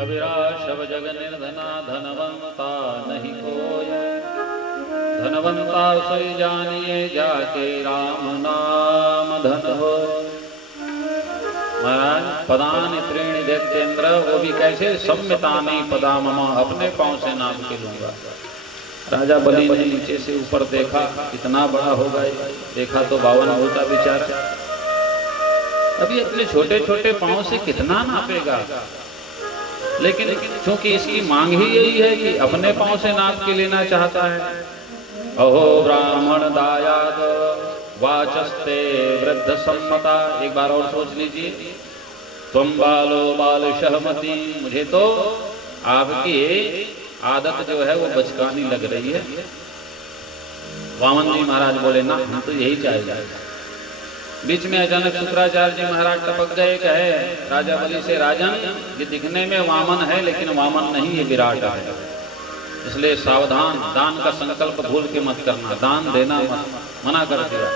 कबीरा शब जग निर्धना धनवंता नहीं कोय, धनवंता सोई जानिए जाके राम नाम धन हो। महाराज पदानि त्रीणि दैत्येंद्र, वो भी कैसे? सम्मितानि पदा मम, अपने पांव से नाप के लूंगा। राजा बलि ने नीचे से ऊपर देखा, कितना बड़ा होगा ये, देखा तो 52 होता बेचारा। अभी अपने छोटे छोटे पांव से कितना नापेगा, लेकिन चूंकि इसकी मांग ही यही है कि अपने पांव से नाप के लेना चाहता है। अहो ब्राह्मण दायाद वाचस्ते वृद्ध सम्मता, एक बार और सोच लीजिए। तुम बालो बाल सहमति, मुझे तो आपकी आदत जो है वो बचकानी लग रही है। वामन जी महाराज बोले ना, हम तो यही चाहिए। बीच में अचानक शुक्राचार्य जी महाराज टपक गए, कहे राजा बलि से, राजन ये दिखने में वामन है लेकिन वामन नहीं, ये विराट है, इसलिए सावधान, दान का संकल्प भूल के मत करना, दान देना मत, मना कर दिया।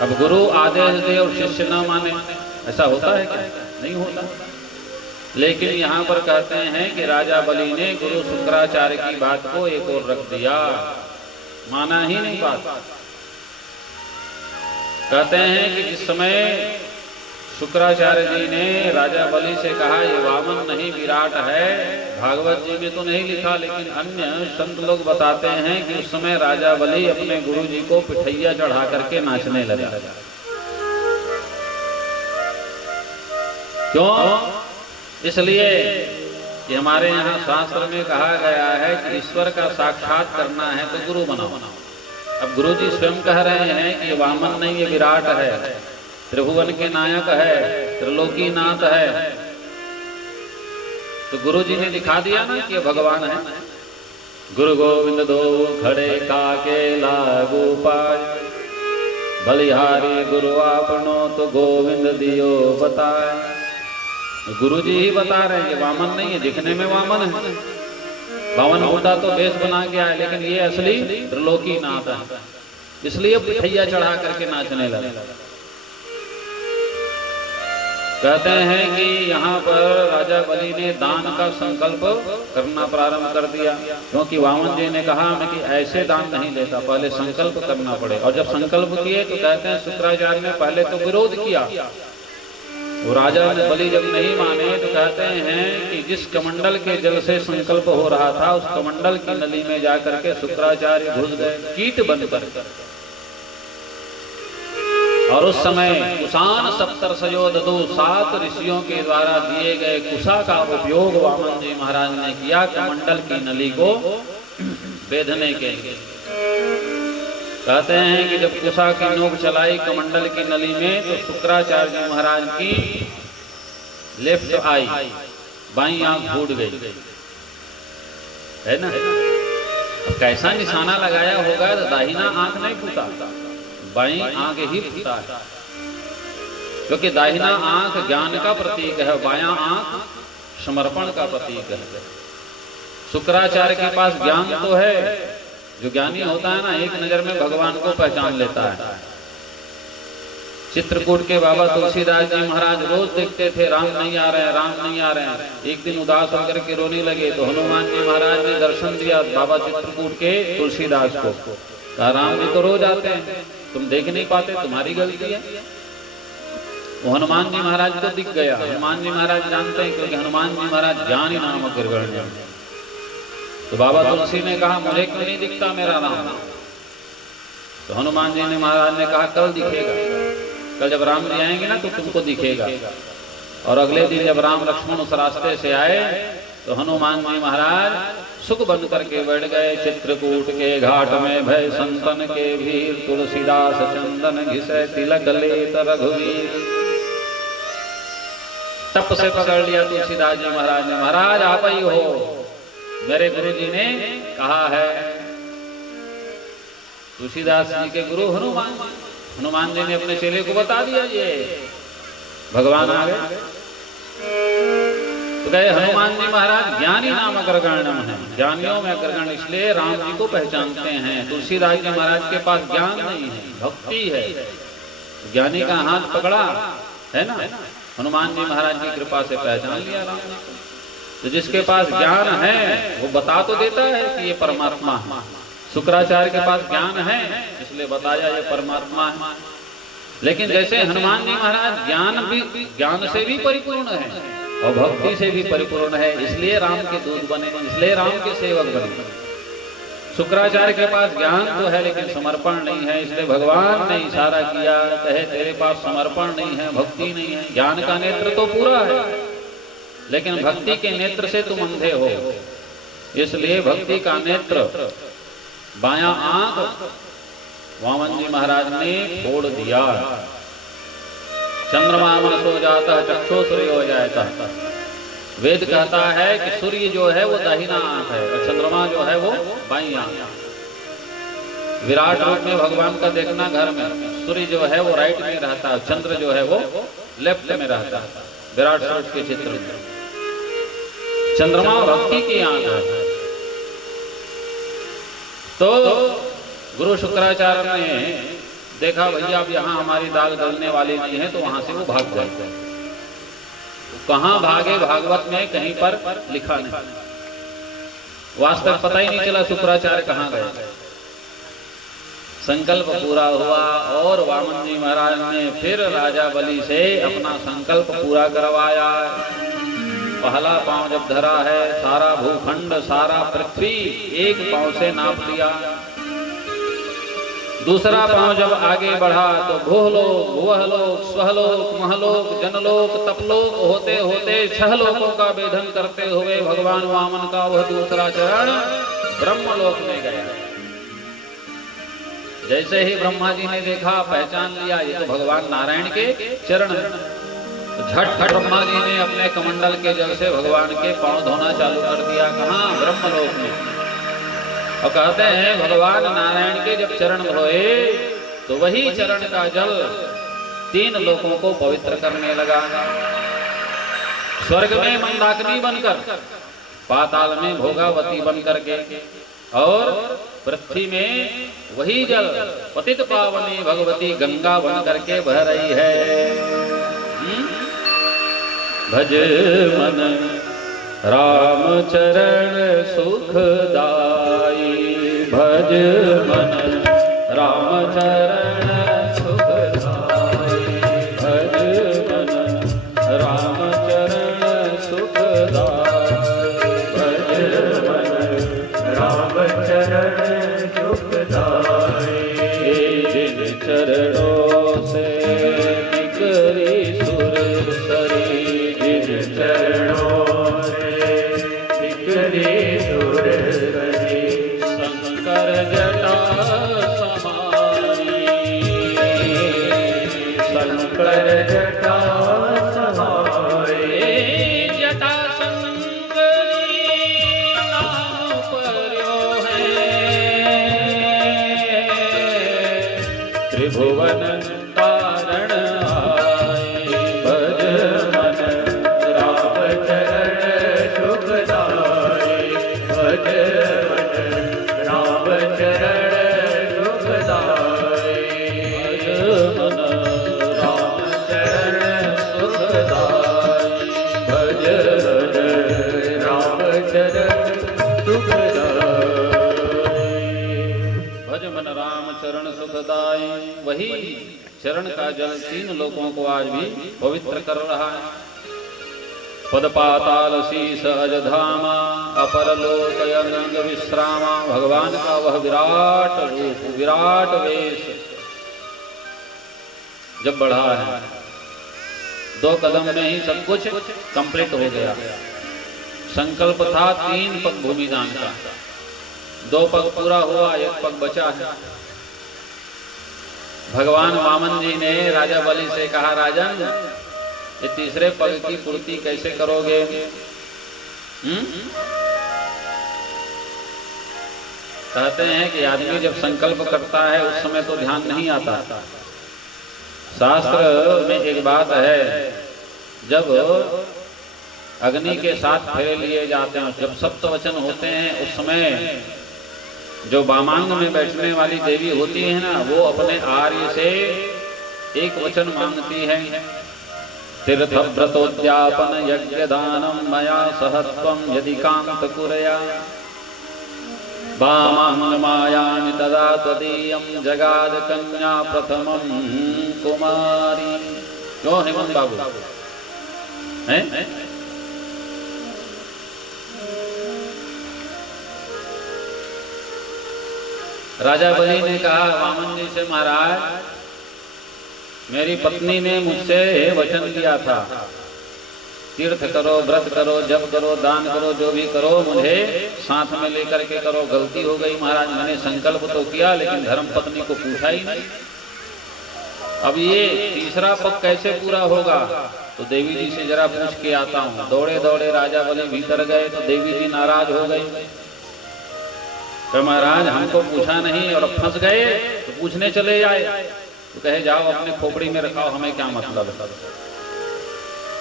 अब गुरु आदेश दे और शिष्य न माने, ऐसा होता है क्या? नहीं होता। लेकिन यहाँ पर कहते हैं कि राजा बलि ने गुरु शुक्राचार्य की बात को एक और रख दिया, माना ही नहीं बात। कहते हैं कि जिस समय शुक्राचार्य जी ने राजा बलि से कहा ये वामन नहीं विराट है, भागवत जी में तो नहीं लिखा लेकिन अन्य संत लोग बताते हैं कि उस समय राजा बलि अपने गुरु जी को पिठैया चढ़ा करके नाचने लगा। क्यों? इसलिए कि हमारे यहाँ शास्त्र में कहा गया है कि ईश्वर का साक्षात करना है तो गुरु बनाओ। अब गुरु जी स्वयं कह रहे हैं कि ये वामन नहीं, ये विराट है, त्रिभुवन के नायक है, त्रिलोकी नाथ है। तो गुरु जी ने दिखा दिया ना कि ये भगवान है। गुरु गोविंद दो खड़े काके लागू पाय, बलिहारी गुरु आपनो तो गोविंद दियो बताए। गुरु जी ही बता रहे हैं कि वामन नहीं है, दिखने में वामन है, वामन होता तो वेश बना के आए, लेकिन ये असली त्रिलोकी नाथ है, इसलिए पिठैया चढ़ा करके नाचने लगे। कहते हैं कि यहाँ पर राजा बलि ने दान का संकल्प करना प्रारंभ कर दिया, क्योंकि वामन जी ने कहा मैं कि ऐसे दान नहीं लेता, पहले संकल्प करना पड़े। और जब संकल्प किए तो कहते हैं शुक्राचार्य ने पहले तो विरोध किया, वो राजा ने बलि जब नहीं माने तो कहते हैं कि जिस कमंडल के जल से संकल्प हो रहा था उस कमंडल की नली में जाकर के शुक्राचार्य घुस गए कीट बनकर। और उस समय कुशान सप्तर्षयो ददो, 7 ऋषियों के द्वारा दिए गए कुशा का उपयोग वामन जी महाराज ने किया कमंडल की नली को बेधने के लिए। कहते हैं कि जब कुशा की नोक चलाई कमंडल की नली में तो शुक्राचार्य जी महाराज की लेफ्ट आई, बाईं आंख फूट गई, है ना। अब कैसा निशाना लगाया होगा तो दाहिना आंख नहीं फूटा, बाईं आंख ही फूटा है, क्योंकि दाहिना आंख ज्ञान का प्रतीक है, बायां आंख समर्पण का प्रतीक है। शुक्राचार्य के पास ज्ञान तो है, जो ज्ञानी होता है ना एक नजर में भगवान को पहचान लेता है। चित्रकूट के बाबा तुलसीदास जी महाराज रोज देखते थे राम नहीं आ रहे हैं, राम नहीं आ रहे हैं। एक दिन उदास होकर के रोने लगे तो हनुमान जी महाराज ने दर्शन दिया बाबा चित्रकूट के तुलसीदास को, कहा राम जी तो रोज आते हैं, तुम देख नहीं पाते, तुम्हारी गलती है। वो हनुमान जी महाराज को दिख गया। हनुमान जी महाराज जानते हैं क्योंकि हनुमान जी महाराज ज्ञानी नामक गिरगण। तो बाबा तुलसी ने कहा मुझे क्यों नहीं दिखता मेरा राम? तो हनुमान जी ने महाराज ने कहा कल दिखेगा, कल जब राम जी आएंगे ना तो तुमको दिखेगा। और अगले दिन जब राम लक्ष्मण उस रास्ते से आए तो हनुमान जी महाराज सुख बन करके बैठ गए। चित्रकूट के घाट में भय संतन के भीर, तुलसीदास चंदन घिसे तिलक लेत रघुवीर। टप से पकड़ लिया तुलसीदास जी महाराज ने, महाराज आप ही हो, मेरे गुरु जी ने कहा है। तुलसीदास जी के गुरु हनुमान, हनुमान जी ने अपने चेले को बता दिया ये भगवान आ गए। तो कहे हनुमान जी महाराज ज्ञानी नाम अग्रगण्यम है, ज्ञानियों में अग्रगण्य, इसलिए राम जी को पहचानते हैं। तुलसीदास जी महाराज के पास ज्ञान नहीं है, भक्ति है। ज्ञानी का हाथ पकड़ा है ना, हनुमान जी महाराज की कृपा से पहचान लिया राम जी को। तो जिसके पास ज्ञान है वो बता तो देता है कि ये परमात्मा है। शुक्राचार्य के पास ज्ञान है इसलिए बताया ये परमात्मा है। लेकिन जैसे हनुमान जी महाराज ज्ञान से भी परिपूर्ण है और भक्ति से भी परिपूर्ण है, इसलिए राम के दूत बने, इसलिए राम के सेवक बने। शुक्राचार्य के पास ज्ञान तो है लेकिन समर्पण नहीं है, इसलिए भगवान ने इशारा किया, कहे तेरे पास समर्पण नहीं है, भक्ति नहीं है। ज्ञान का नेत्र तो पूरा है लेकिन भक्ति के नेत्र से तुम अंधे हो, इसलिए भक्ति का नेत्र बायां आंख वामन जी महाराज ने फोड़ दिया। चंद्रमा मन सो जाता चक्षु सूर्य हो जाता। वेद कहता है कि सूर्य जो है वो दाहिना आंख है और चंद्रमा जो है वो बाईं आंख। विराट रूप में भगवान का देखना घर में, सूर्य जो है वो राइट में रहता है, चंद्र जो है वो लेफ्ट में रहता है। विराट स्वरूप के चित्र में चंद्रमा भक्ति की आंख है। तो गुरु शुक्राचार्य ने देखा भैया अब यहाँ हमारी दाल गलने वाली नहीं है, तो वहां से वो भाग गए। कहाँ भागे भागवत में कहीं पर लिखा नहीं, वास्तव पता ही नहीं चला शुक्राचार्य कहाँ गए। संकल्प पूरा हुआ और वामन जी महाराज ने फिर राजा बलि से अपना संकल्प पूरा करवाया। पहला पांव जब धरा है, सारा भूखंड सारा पृथ्वी एक पांव से नाप लिया। दूसरा पांव जब आगे बढ़ा तो भूलोक भुवहलोक स्वहलोक महलोक जनलोक तपलोक होते होते 6 लोकों का भेदन करते हुए भगवान वामन का वह दूसरा चरण ब्रह्मलोक में गया। जैसे ही ब्रह्मा जी ने देखा, पहचान लिया ये तो भगवान नारायण के चरण हैं। झट ब्रह्मा जी ने अपने कमंडल के जल से भगवान के पांव धोना चालू कर दिया। कहाँ? ब्रह्मलोक में। और कहते हैं भगवान नारायण के जब चरण धोए तो वही चरण का जल 3 लोकों को पवित्र करने लगा। स्वर्ग में मंदाकिनी बनकर, पाताल में भोगावती बनकर के, और पृथ्वी में वही जल पतित पावनी भगवती गंगा बनकर के बह रही है। भज मन राम चरण सुखदाई, भज मन राम चरण सुखदाई, भज मन राम चरण सुखदाई, भज मन राम चरण सुखदाई। जिन चरणों से निकली सुर सरी, जिन चरणों शंकर जटा समारी, शंकर जटा समारी, जटा शंकरी नाम पर्यो है, त्रिभुवन तारण आए। भज मन राम चरण सुखदाई, भज मन राम चरण सुखदाई, भज मन राम चरण सुखदाई, भज मन राम चरण सुखदाई, भज मन राम चरण सुखदाई। वही चरण का जल 3 लोकों को आज भी पवित्र कर रहा है। पद पाताल शीस अजधामा, अपर लोक अनंग विश्रामा। भगवान का वह विराट रूप, विराट वेश जब बढ़ा है, 2 कदम में ही सब कुछ कंप्लीट हो गया। संकल्प था 3 पग भूमिदान का, 2 पग पूरा हुआ, 1 पग बचा है। भगवान वामन जी ने राजा बलि से कहा, राजन ये तीसरे पग की पूर्ति कैसे करोगे? कहते हैं कि आदमी जब संकल्प करता है उस समय तो ध्यान नहीं आता। शास्त्र में एक बात है, जब अग्नि के साथ फेरे लिए जाते हैं, जब सप्तवचन होते हैं, उस समय जो वामांग में बैठने वाली देवी होती है ना, वो अपने आर्य से एक वचन मांगती है। तीर्थव्रतोद्यापन यज्ञदानं मया सहत्वं यदि कान्तकुरया वामाङ्गमायामि तदा त्वदीयं जगाद कन्या प्रथमं कुमारी। क्यों हेमंत बाबू हैं? राजा बलि ने कहा वामन जी से, महाराज मेरी पत्नी ने मुझसे वचन दिया था, तीर्थ करो, व्रत करो, जप करो, दान करो, जो भी करो मुझे साथ में लेकर के करो। गलती हो गई महाराज, मैंने संकल्प तो किया लेकिन धर्म पत्नी को पूछा ही नहीं। अब ये तीसरा पग कैसे पूरा होगा? तो देवी जी से जरा पूछ के आता हूँ। दौड़े दौड़े राजा बलि भीतर गए तो देवी जी नाराज हो गई। तो महाराज हमको पूछा नहीं और फंस गए, तो पूछने चले जाए। तो कहे जाओ अपने खोपड़ी में रखाओ, हमें क्या मतलब है।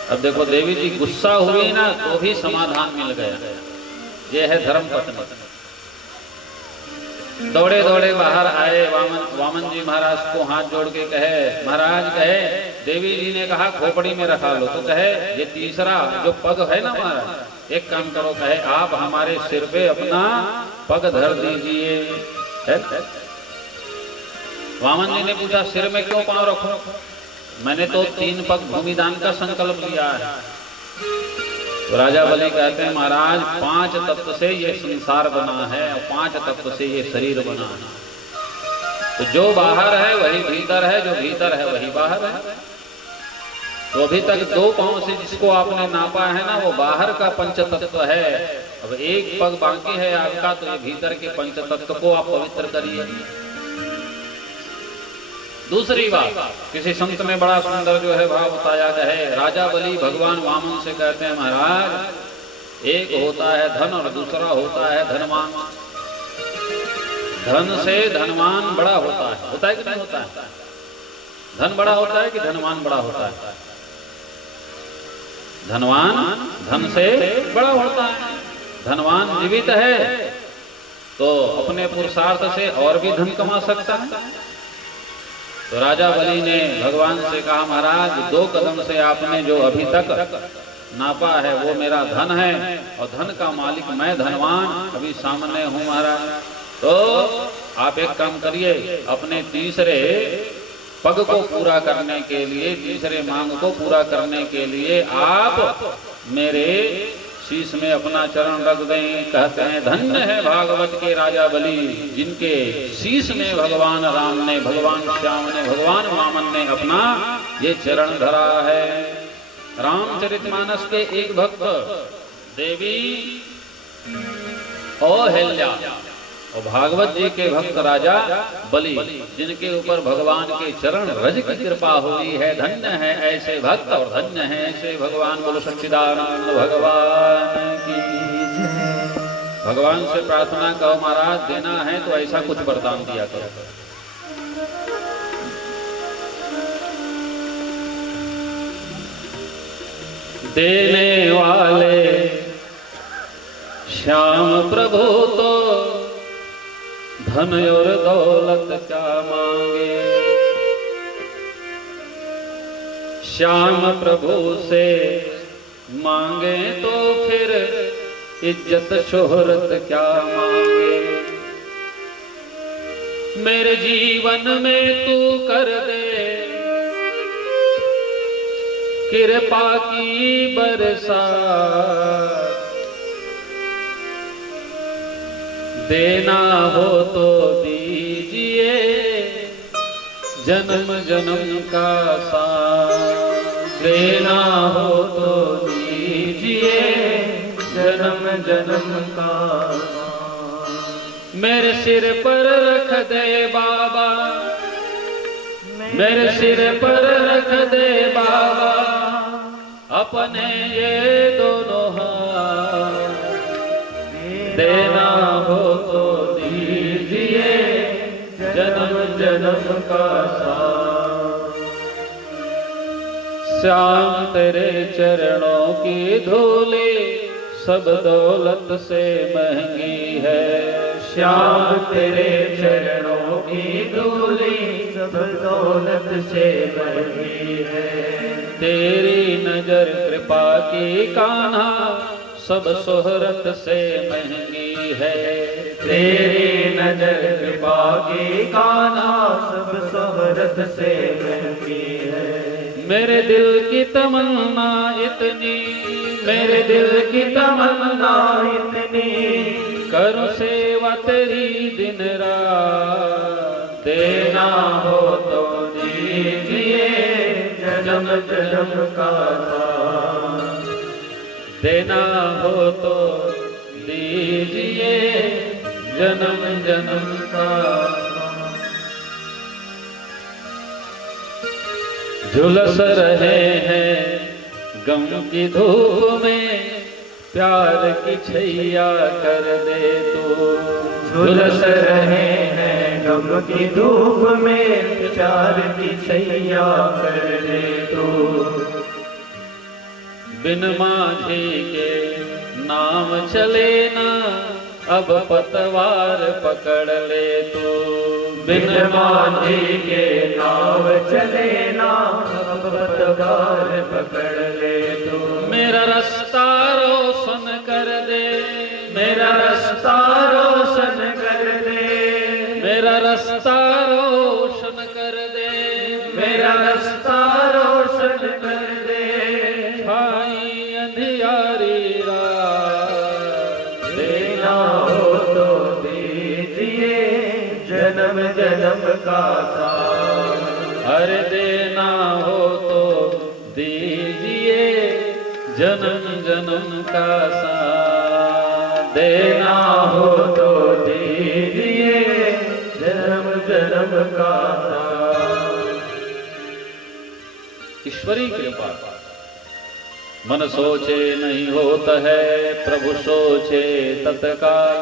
अब देखो देवी जी गुस्सा हुई ना तो भी समाधान मिल गया। ये है धर्म पत्नी। दौड़े दौड़े बाहर आए। वामन जी महाराज को हाथ जोड़ के कहे, महाराज कहे देवी जी ने कहा खोपड़ी में रखा लो। तो कहे ये तीसरा जो पग है ना महाराज, एक काम करो, कहे आप हमारे सिर पे अपना पग धर दीजिए। वामन जी ने पूछा सिर में क्यों पांव रखो? मैंने तो 3 पग भूमिदान का संकल्प लिया है। तो राजा बलि कहते हैं महाराज 5 तत्व से ये संसार बना है और 5 तत्व से ये शरीर बना है। तो जो बाहर है वही भीतर है, जो भीतर है वही बाहर है। तो अभी तक 2 पांव से जिसको आपने नापा है ना वो बाहर का पंचतत्व है। अब 1 पग बाकी है आपका, तो ये भीतर के पंचतत्व को आप पवित्र करिए। दूसरी बात, किसी संत ने बड़ा सुंदर जो है भाव बताया है। राजा बलि भगवान वामन से कहते हैं महाराज एक होता है धन और दूसरा होता है धनवान। धन से धनवान बड़ा होता है कि नहीं होता है? धन बड़ा होता है कि धनवान बड़ा होता है? धनवान धन से बड़ा होता है। धनवान जीवित है तो अपने पुरुषार्थ से और भी धन कमा सकता है। तो राजा बलि ने भगवान से कहा महाराज 2 कदम से आपने जो अभी तक नापा है वो मेरा धन है और धन का मालिक मैं धनवान अभी सामने हूँ महाराज। तो आप एक काम करिए, अपने तीसरे पग को पूरा करने के लिए, तीसरे मांग को पूरा करने के लिए आप मेरे शीश में अपना चरण रख दें। कहते हैं धन्य है भागवत के राजा बलि जिनके शीश में भगवान राम ने, भगवान श्याम ने, भगवान वामन ने अपना ये चरण धरा है। रामचरितमानस के एक भक्त देवी अहिल्या और भागवत जी के भक्त राजा बलि जिनके ऊपर भगवान के चरण रज की कृपा हुई है। धन्य है ऐसे भक्त और धन्य है ऐसे भगवान। बोलो सच्चिदानंद भगवान की जय। भगवान से प्रार्थना करो महाराज देना है तो ऐसा कुछ वरदान दिया करो। देने वाले श्याम प्रभु तो धन और दौलत क्या मांगे। श्याम प्रभु से मांगे तो फिर इज्जत शोहरत क्या मांगे। मेरे जीवन में तू कर दे कृपा की बरसात। देना हो तो दीजिए जन्म जन्म का साथ। देना हो तो दीजिए जन्म जन्म का साथ। मेरे सिर पर रख दे बाबा, मेरे सिर पर रख दे बाबा अपने ये दोनों हाथ। देना हो तो दीजिए जन्म जन्म का साथ। श्याम तेरे चरणों की धूली सब दौलत से महंगी है। श्याम तेरे चरणों की धूली सब दौलत से महंगी है। तेरी नजर कृपा की कान्हा सब शोहरत से महंगी है। तेरी नजर कृपा की कान्हा सब शोहरत से महंगी है। मेरे दिल की तमन्ना इतनी, मेरे दिल की तमन्ना इतनी, करूं सेवा तेरी दिन रात। देना हो तो दीजिए जन्म जन्म का साथ। देना हो तो दीजिए जन्म जन्म का। झुलस रहे हैं गम की धूप में, प्यार की छैया कर दे तू। झुलस रहे हैं गम की धूप में, प्यार की छैया कर दे तू। बिन माझी के नाम चले ना, अब पतवार पकड़ ले तू। बिन माझी के नाव चले ना, अब पतवार पकड़ ले तू। मेरा रास्ता रोशन कर दे, मेरा रास्ता रोशन कर दे, मेरा रास्ता रोशन कर दे, मेरा रास्ता रोशन कर दे। छाई अंधियारी रात, देना हो तो दीजिए जन्म जन्म का साथ। अरे देना हो तो दीजिए जन्म जन्म का साथ। देना हो तो दीजिए जन्म जन्म का साथ। ईश्वरी कृपा मन सोचे नहीं होता है, प्रभु सोचे तत्काल।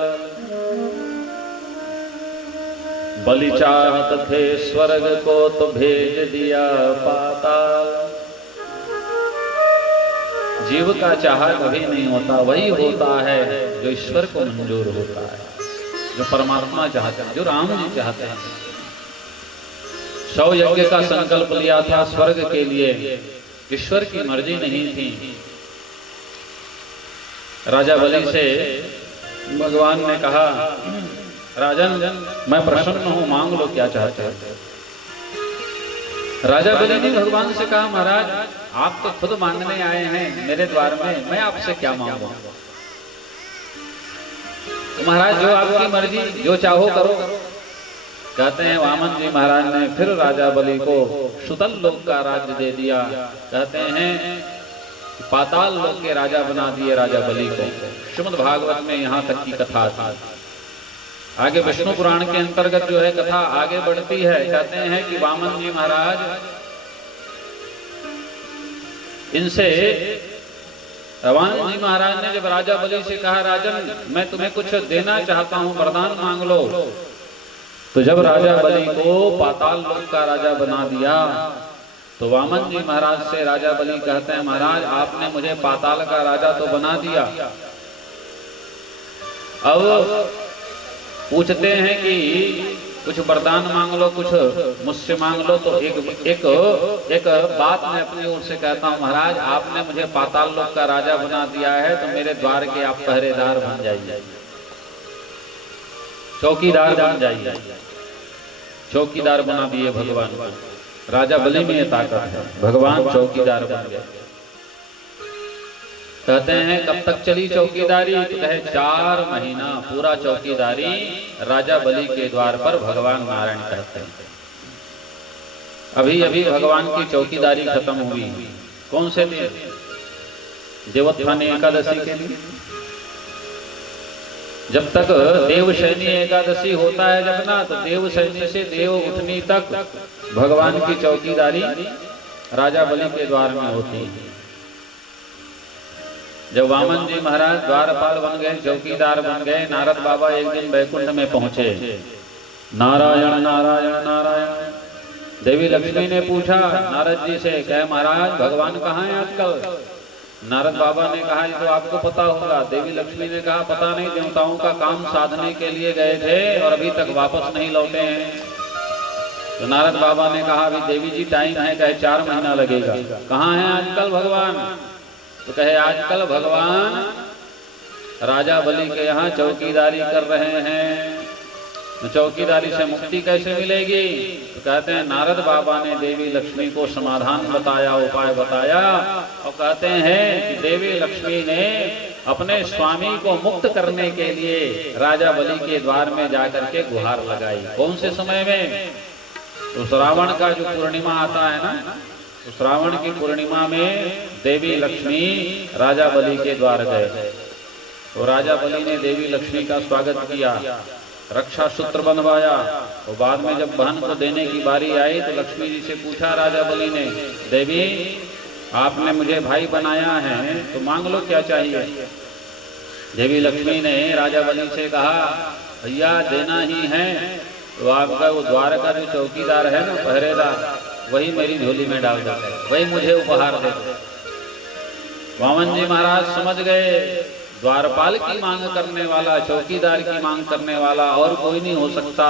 बलि चाहत थे स्वर्ग को तो भेज दिया पाताल। जीव का चाह कभी नहीं होता, वही होता है जो ईश्वर को मंजूर होता है, जो परमात्मा चाहते हैं, जो राम जी चाहते हैं। 100 यज्ञ का संकल्प लिया था स्वर्ग के लिए, ईश्वर की मर्जी नहीं थी। राजा बलि से भगवान ने कहा, राजन मैं प्रसन्न हूं, मांग लो क्या चाहते हो। राजा बलि ने भगवान से कहा, महाराज आप तो खुद मांगने आए हैं मेरे द्वार में, मैं आपसे क्या मांगू। तो महाराज जो आपकी मर्जी, जो चाहो करो। कहते हैं वामन जी महाराज ने फिर राजा बलि को सुतल लोक का राज्य दे दिया। कहते हैं पाताल लोक के राजा बना दिए राजा बलि को। श्रीमद् भागवत में यहाँ तक की कथा थी। आगे विष्णु पुराण के अंतर्गत जो है कथा आगे बढ़ती है। कहते हैं कि वामन जी महाराज इनसे, वामन जी महाराज ने जब राजा बलि से कहा, राजन मैं तुम्हें कुछ देना चाहता हूं, वरदान मांग लो। तो जब राजा बलि को पाताल लोक का राजा बना दिया, तो वामन जी महाराज से राजा बलि कहते हैं, महाराज आपने मुझे पाताल का राजा तो बना दिया, अब पूछते हैं कि कुछ वरदान मांग लो, कुछ मुझसे मांग लो। तो एक बात मैं अपनी ओर से कहता हूँ, महाराज आपने मुझे पाताल लोक का राजा बना दिया है, तो मेरे द्वार के आप पहरेदार बन जाइए, चौकीदार बन जाइए। चौकीदार बना दिए भगवान को। राजा बलि में ये ताकत है, भगवान चौकीदार बन गए। कहते हैं कब तक चली चौकीदारी, तो कहे 4 महीना पूरा चौकीदारी राजा बलि के द्वार पर भगवान नारायण करते हैं। अभी अभी भगवान की चौकीदारी खत्म हुई। कौन से दिन? देवोत्थानी एकादशी के लिए। जब तक देवशयनी एकादशी होता है जब ना, तो देवशयनी से देव उठनी तक भगवान की चौकीदारी राजा बलि के द्वार में होती है। जब वामन जी महाराज द्वारपाल बन गए, चौकीदार बन गए, नारद बाबा एक दिन बैकुंठ में पहुंचे। नारायण नारायण नारायण। देवी लक्ष्मी ने पूछा नारद जी से, कहे महाराज भगवान कहाँ हैं आजकल? नारद बाबा ने कहा ये तो आपको पता होगा। देवी लक्ष्मी ने कहा पता नहीं, देवताओं का काम साधने के लिए गए थे और अभी तक वापस नहीं लौटे हैं। तो नारद बाबा ने कहा अभी देवी जी टाइम है, कहे 4 महीना लगेगा। कहाँ है आजकल भगवान? तो कहे आजकल भगवान राजा बलि के यहाँ चौकीदारी कर रहे हैं। तो चौकीदारी से मुक्ति कैसे मिलेगी? तो कहते हैं नारद बाबा ने देवी लक्ष्मी को समाधान बताया, उपाय बताया, और कहते हैं कि देवी लक्ष्मी ने अपने स्वामी को मुक्त करने के लिए राजा बलि के द्वार में जाकर के गुहार लगाई। कौन से समय में? तो श्रावण का जो पूर्णिमा आता है ना, तो श्रावण की पूर्णिमा में देवी लक्ष्मी राजा बलि के द्वार गए। तो राजा बलि ने देवी लक्ष्मी का स्वागत किया, रक्षा सूत्र बनवाया, और बाद में जब बहन को देने की बारी आई तो लक्ष्मी जी से पूछा राजा बलि ने, देवी आपने मुझे भाई बनाया है तो मांग लो क्या चाहिए। देवी लक्ष्मी ने राजा बलि से कहा भैया देना ही है तो आपका वो द्वार का जो चौकीदार है ना, पहरेदार, वही मेरी झोली में डाल देते, वही मुझे उपहार देते। वामन जी महाराज समझ गए द्वारपाल की मांग करने वाला, चौकीदार की मांग करने वाला और कोई नहीं हो सकता,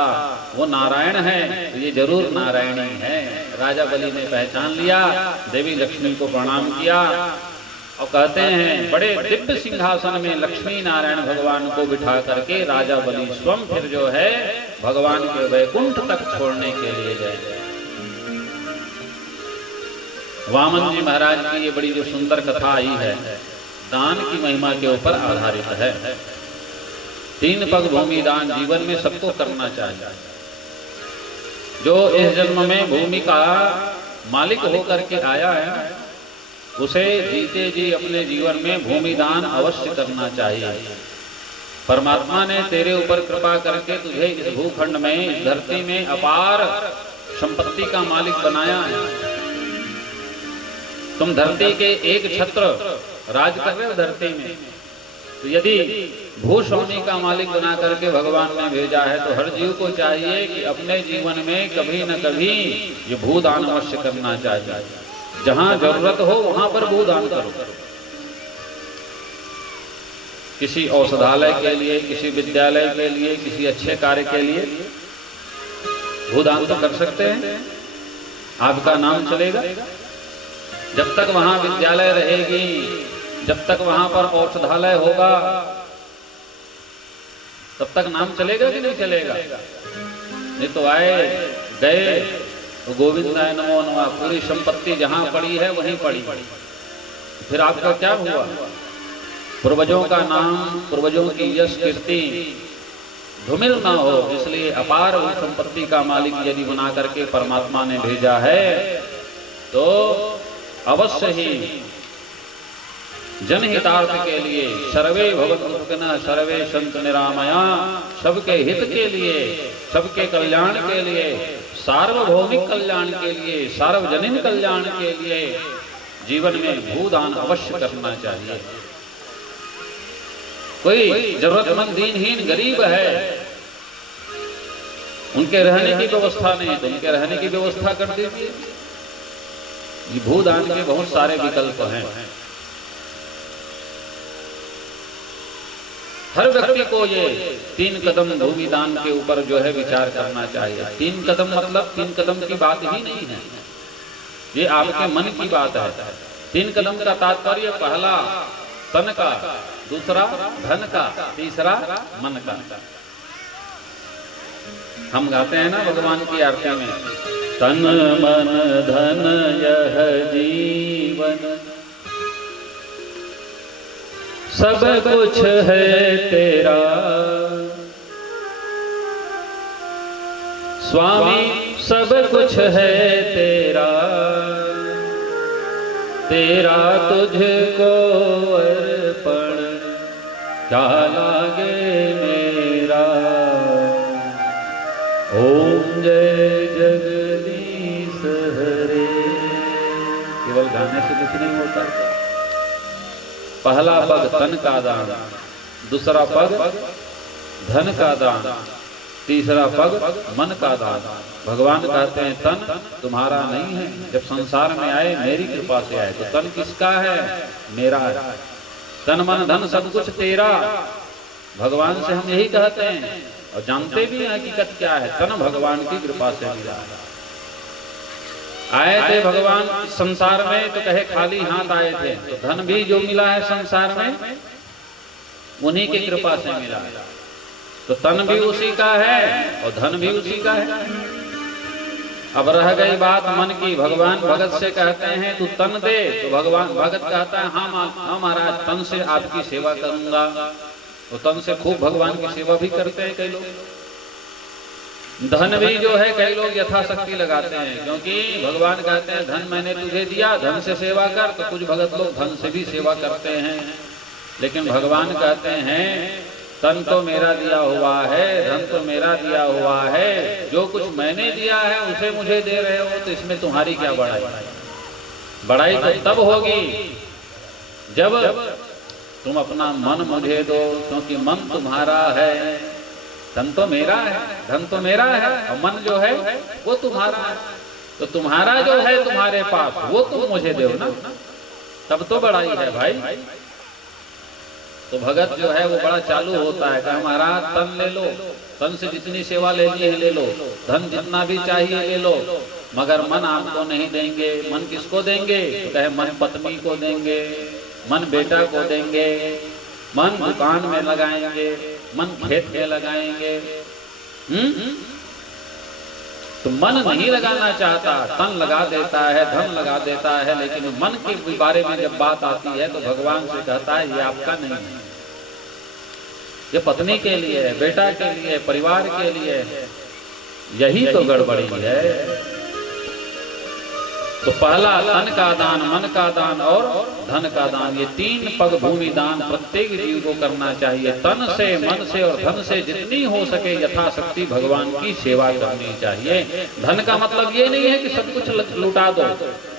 वो नारायण है, तो ये जरूर नारायणी है। राजा बलि ने पहचान लिया, देवी लक्ष्मी को प्रणाम किया और कहते हैं बड़े दिव्य सिंहासन में लक्ष्मी नारायण भगवान को बिठा करके राजा बलि स्वयं फिर जो है भगवान के वैकुंठ तक छोड़ने के लिए गए। वामन जी महाराज की ये बड़ी जो सुंदर कथा आई है, दान की महिमा के ऊपर आधारित है। 3 पग भूमि दान जीवन में सबको करना चाहिए। जो इस जन्म में भूमि का मालिक होकर के आया है, उसे जीते जी अपने जीवन में भूमि दान अवश्य करना चाहिए। परमात्मा ने तेरे ऊपर कृपा करके तुझे इस भूखंड में, इस धरती में अपार संपत्ति का मालिक बनाया है। तुम धरती के एक छत्र राज कर रहे हो धरती में, तो यदि भूस्वामी का मालिक बना करके भगवान ने भेजा है तो हर जीव को चाहिए कि अपने जीवन में कभी न कभी ये भूदान अवश्य करना चाहिए। जहां जरूरत हो वहां पर भूदान करो। किसी औषधालय के लिए, किसी विद्यालय के लिए, किसी अच्छे कार्य के लिए भूदान तो कर सकते हैं, आपका नाम चलेगा। जब तक वहां विद्यालय रहेगी, जब तक वहां पर औषधालय होगा, तब तक नाम चलेगा कि नहीं चलेगा? नहीं तो आए गए तो गोविंदाय नमो नमः, पूरी संपत्ति जहां पड़ी है वहीं पड़ी, फिर आपका क्या हुआ? पूर्वजों का नाम, पूर्वजों की यश कीर्ति धूमिल ना हो, इसलिए अपार संपत्ति का मालिक यदि बना करके परमात्मा ने भेजा है तो अवश्य ही जनहितार्थ के लिए, सर्वे भवन्तु सुखिनः सर्वे सन्तु निरामया, सबके हित के लिए, सबके कल्याण के लिए, सार्वभौमिक कल्याण के लिए, सार्वजनिक कल्याण के लिए जीवन में भूदान अवश्य करना चाहिए। कोई जरूरतमंद दीनहीन गरीब है, उनके रहने की व्यवस्था नहीं तो उनके रहने की व्यवस्था कर दीजिए। ये भूदान के बहुत सारे विकल्प हैं। हर व्यक्ति को ये 3 कदम भूमि दान के ऊपर जो है विचार करना चाहिए। 3 कदम मतलब 3 कदम की बात ही नहीं है, ये आपके मन की बात है। 3 कदम का तात्पर्य पहला तन का, दूसरा धन का, तीसरा मन का। हम गाते हैं ना भगवान की आरती में, तन मन धन यह जीवन सब कुछ है तेरा, स्वामी सब कुछ है तेरा, तेरा तुझको अर्पण क्या लागे मेरा। ओम जय जगदीश हरे। केवल गाने से कुछ नहीं होता। पहला पग तन का दान, दूसरा पग धन का दान, तीसरा पग मन का दान। भगवान कहते हैं तन तुम्हारा नहीं है, जब संसार में आए मेरी कृपा से आए, तो तन किसका है? मेरा है। तन मन धन सब कुछ तेरा। भगवान से हम यही कहते हैं और जानते भी हैं हकीकत क्या है, तन भगवान की कृपा से मिला। आए थे भगवान संसार में तो कहे खाली हाथ आए थे, तो धन भी जो मिला है संसार में उन्हीं की कृपा से मिला है। तो तन भी उसी का है और धन भी उसी का है। अब रह गई बात मन की। भगवान भगत से कहते हैं तू तन दे, तो भगवान भगत कहता है हाँ महाराज तन से आपकी सेवा करूंगा। तो तन से खूब भगवान की सेवा भी करते हैं कई लोग। धन भी जो है कई लोग यथाशक्ति लगाते हैं, क्योंकि भगवान कहते हैं धन मैंने तुझे दिया, धन से सेवा कर। तो कुछ भगत लोग धन से भी सेवा करते हैं, लेकिन भगवान कहते हैं तन तो मेरा दिया हुआ है, धन तो मेरा दिया हुआ है, जो कुछ मैंने दिया है उसे मुझे दे रहे हो, तो इसमें तुम्हारी क्या बड़ाई? बड़ाई तो तब होगी जब तुम अपना मन मुझे दो, क्योंकि मन तुम्हारा है, धन तो मेरा है, धन तो मेरा है, और मन जो है वो तुम्हारा है। तो तुम्हारा जो है तुम्हारे पास वो तुम मुझे दो ना, तब तो बड़ाई है भाई। तो भगत जो है वो बड़ा चालू होता है कि महाराज तन ले लो, तन से जितनी सेवा लेनी है ले लो, धन जितना भी चाहिए ले लो, मगर मन आपको नहीं देंगे। मन किसको देंगे? तो कहे मन पत्नी को देंगे, मन बेटा को देंगे, मन दुकान में लगाएंगे, मन खेत में लगाएंगे। तो मन नहीं लगाना चाहता, तन लगा देता है, धन लगा देता है, लेकिन मन के बारे में जब बात आती है तो भगवान से कहता है ये आपका नहीं है, ये पत्नी के लिए है, बेटा के लिए, परिवार के लिए है। यही तो गड़बड़ी है। तो पहला तन का दान, मन का दान और धन का दान, ये 3 पग भूमि दान प्रत्येक जीव को करना चाहिए। तन से, मन से और धन से जितनी हो सके यथाशक्ति भगवान की सेवा करनी चाहिए। धन का मतलब ये नहीं है कि सब कुछ लुटा दो,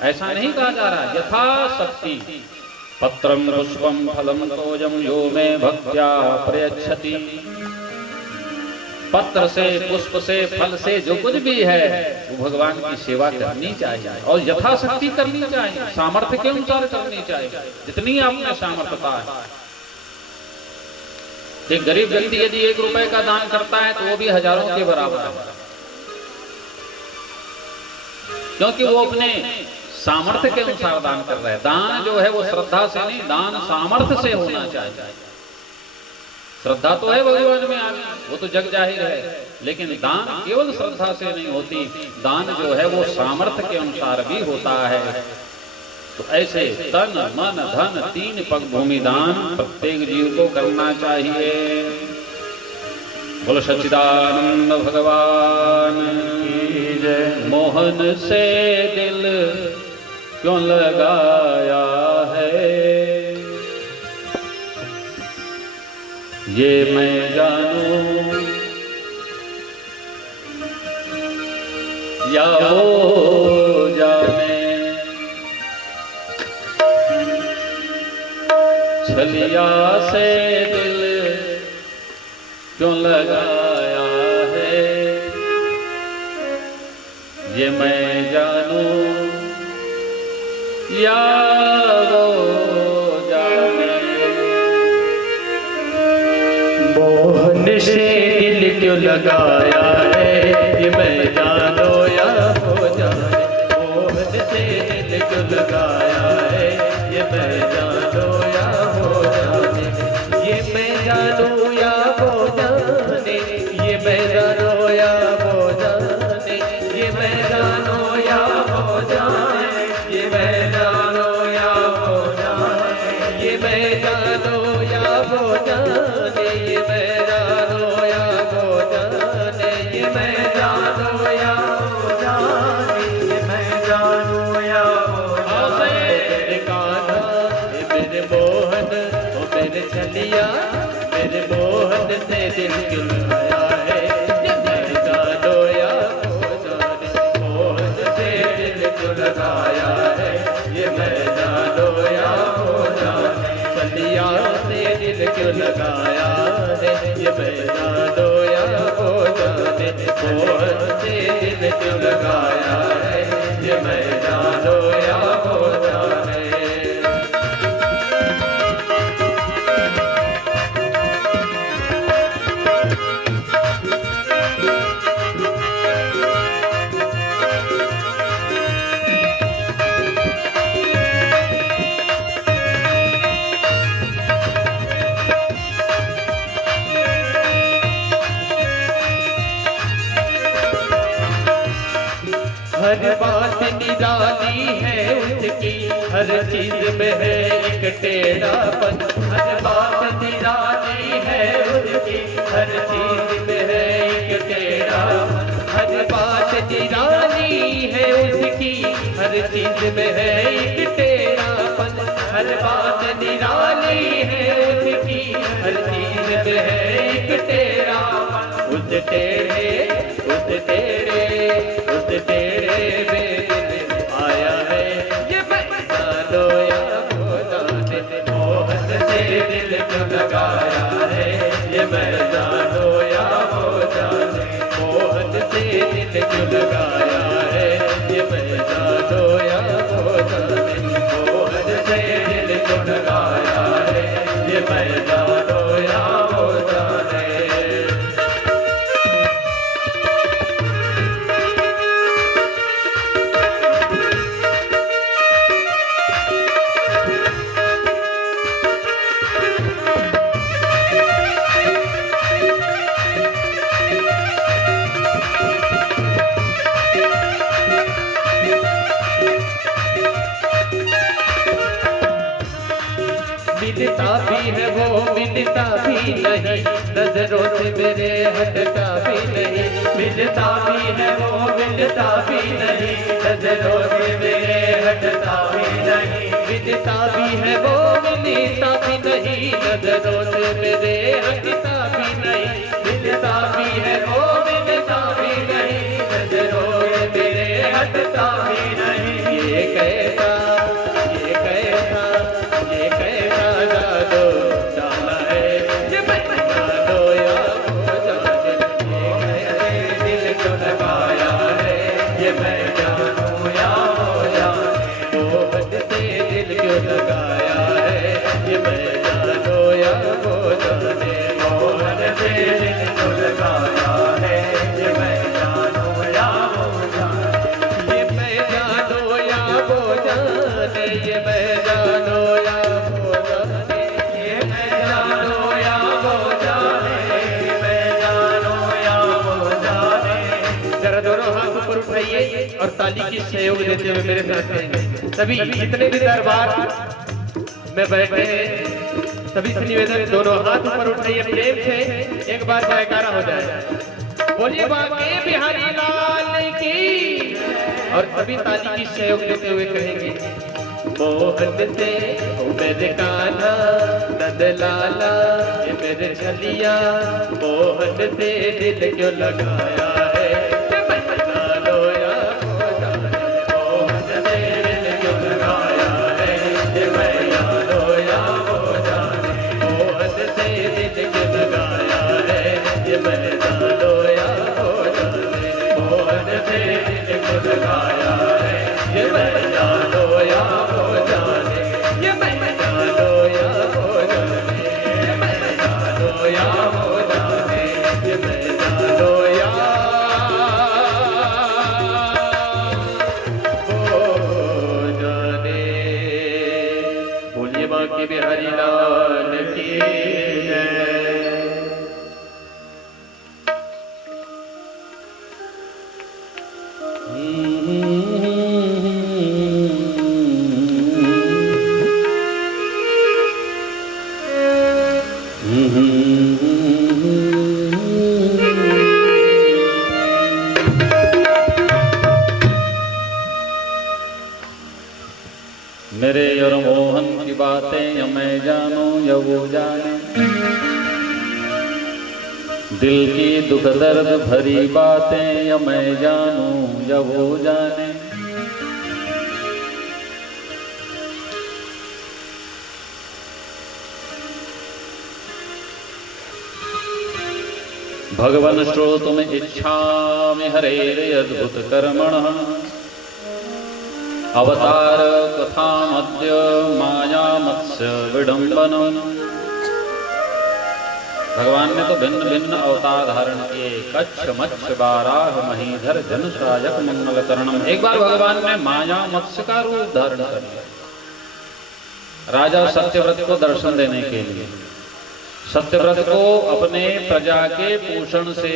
ऐसा नहीं कहा जा रहा। यथाशक्ति पत्रम पुष्पम फलम तोजम यो में भक्त्या प्रयच्छति, पत्र से, पुष्प से, फल से जो कुछ भी है वो भगवान की सेवा करनी चाहिए और यथाशक्ति करनी चाहिए, सामर्थ्य के अनुसार करनी चाहिए, जितनी आपने सामर्थ्यता है। एक गरीब व्यक्ति यदि 1 रुपए का दान करता है तो वो भी हजारों के बराबर है, क्योंकि वो अपने सामर्थ्य के अनुसार दान कर रहा है। दान जो है वो श्रद्धा से नहीं, दान सामर्थ्य से होना चाहिए। श्रद्धा तो है भगवान में आगे, वो तो जग जाहिर है, लेकिन दान केवल श्रद्धा से नहीं होती, दान जो है वो सामर्थ्य के अनुसार भी होता है। तो ऐसे तन, मन, धन 3 पग भूमि दान प्रत्येक जीव को करना चाहिए। बोलो सच्चिदानंद भगवान की जय। मोहन से दिल क्यों लगाया है ये मैं जानूं या वो जाने, छलिया से दिल क्यों लगाया है ये मैं जानूं या वो जाने। मोहन से दिल क्यों लगाया है ये मैं जानो या हो जाने, मोहन से दिल क्यों लगाया है ये मैं जानो या हो जाने, ये मैं जानो या हो जाने, ये मैं जानो या हो जाने, ये मैं जानो या हो जाने, ये मैं जानो या हो जाने, ये मैं जानो या हो जाने, ये मैं जानो या हो जाने, ये मैं जानो या हो जाने, ये मैं जानो या हो जाने। मेरे कान्हा मेरे मोहन ओ मेरे छलिया, मेरे मोहन से दिल क्यों लगाया है ये मैं जानो या हो जाने, मोहन से दिल क्यों लगाया है ये मैं जानो या हो जाने, छलिया से दिल क्यों लगाया है ये मैं जानो या हो जाने, मोहन से दिल क्यों लगाया है ये मैं जानो या हो जाने। हर बात निराली है उसकी, हर चीज में है एक टेढ़ापन। हर बात निराली है उसकी, हर चीज में है एक टेढ़ापन। हर बात निराली है उसकी, हर चीज में है एक टेढ़ापन। हर बात निराली है उसकी, हर चीज में है एक टेढ़ापन। उस टेढ़े में दिल आया है, ये मैं जानो या वो जाने। मोहन से दिल क्यों लगाया है, ये मैं जानो या वो जाने। मोहन से दिल क्यों लगाया है, ये मैं जानो या वो जाने। मोहन से दिल क्यों लगाया है, ये मैं जानो या वो जाने। मिलता भी है वो मिलता भी नहीं, नजरों से मेरे हटता भी नहीं। मिलता भी है वो मिलता भी नहीं, नजरों से मेरे हटता भी नहीं। मिलता भी है वो मिलता भी नहीं, नजरों से मेरे हटता भी नहीं। मिलता भी है वो मिलता भी नहीं, नजरों से मेरे हटता भी नहीं। ये कैसा जादू डाला है, ये मैं जानो या वो जाने। ये कैसे दिल क्यों लगाया है, ये मैं जानूं या वो जाने। मोहन से दिल क्यों लगाया है, ये मैं जानो या वो जाने। मोहन से दिल क्यों लगाया है, ये मैं जानूं या वो जाने। ये मैं जानो या वो जाने, ये मैं जानो या वो जाने। ये मैं जानो या वो जाने, ये मैं जानो या वो जाने। जरा दोनों हाथ ऊपर उठाइए और ताली की सहयोग देते हुए मेरे साथ कहेंगे। सभी जितने भी दरबार में बैठे हैं, सभी से निवेदन, दोनों हाथ ऊपर उठाइए प्रेम से, एक बार जयकारा हो जाए। बोलिए बाके बिहारी लाल की। और सभी ताली की सहयोग देते हुए कहेंगे, मोहन से ओ मेरे कान्हा नंद लाला, ये मेरे छलिया। मोहन से दिल क्यों लगाया है, ये मैं जानो या वो जाने। मोहन से दिल क्यों लगाया है, ये मैं जानो या वो जाने। मोहन से दिल क्यों लगाया है, ये मैं जानो या वो जाने। मोहन से दिल क्यों लगाया है, ये मैं जानो या वो जाने। ये मैं जानो या वो जाने, ये मैं जानो या वो जाने। ये मैं जानो या वो जाने। बोलिए बाके बिहारी लाल की जय। मेरे और मोहन की बातें या मैं जानूं या वो जाने। दिल की दुख दर्द भरी बातें या मैं जानूं या वो जाने। भगवन् श्रोतुम् इच्छामि हरेर अद्भुत कर्मणः। अवतार कथामद्य माया मत्स्य विडम्बनम्। भगवान ने तो भिन्न भिन्न अवतार धारण किए, कच्छ मत्स्य बाराह महीधर जनुषायक मंगल करणम। एक बार भगवान ने माया मत्स्य का रूप धारण कर लिया राजा सत्यव्रत को दर्शन देने के लिए। सत्यव्रत को अपने प्रजा के पोषण से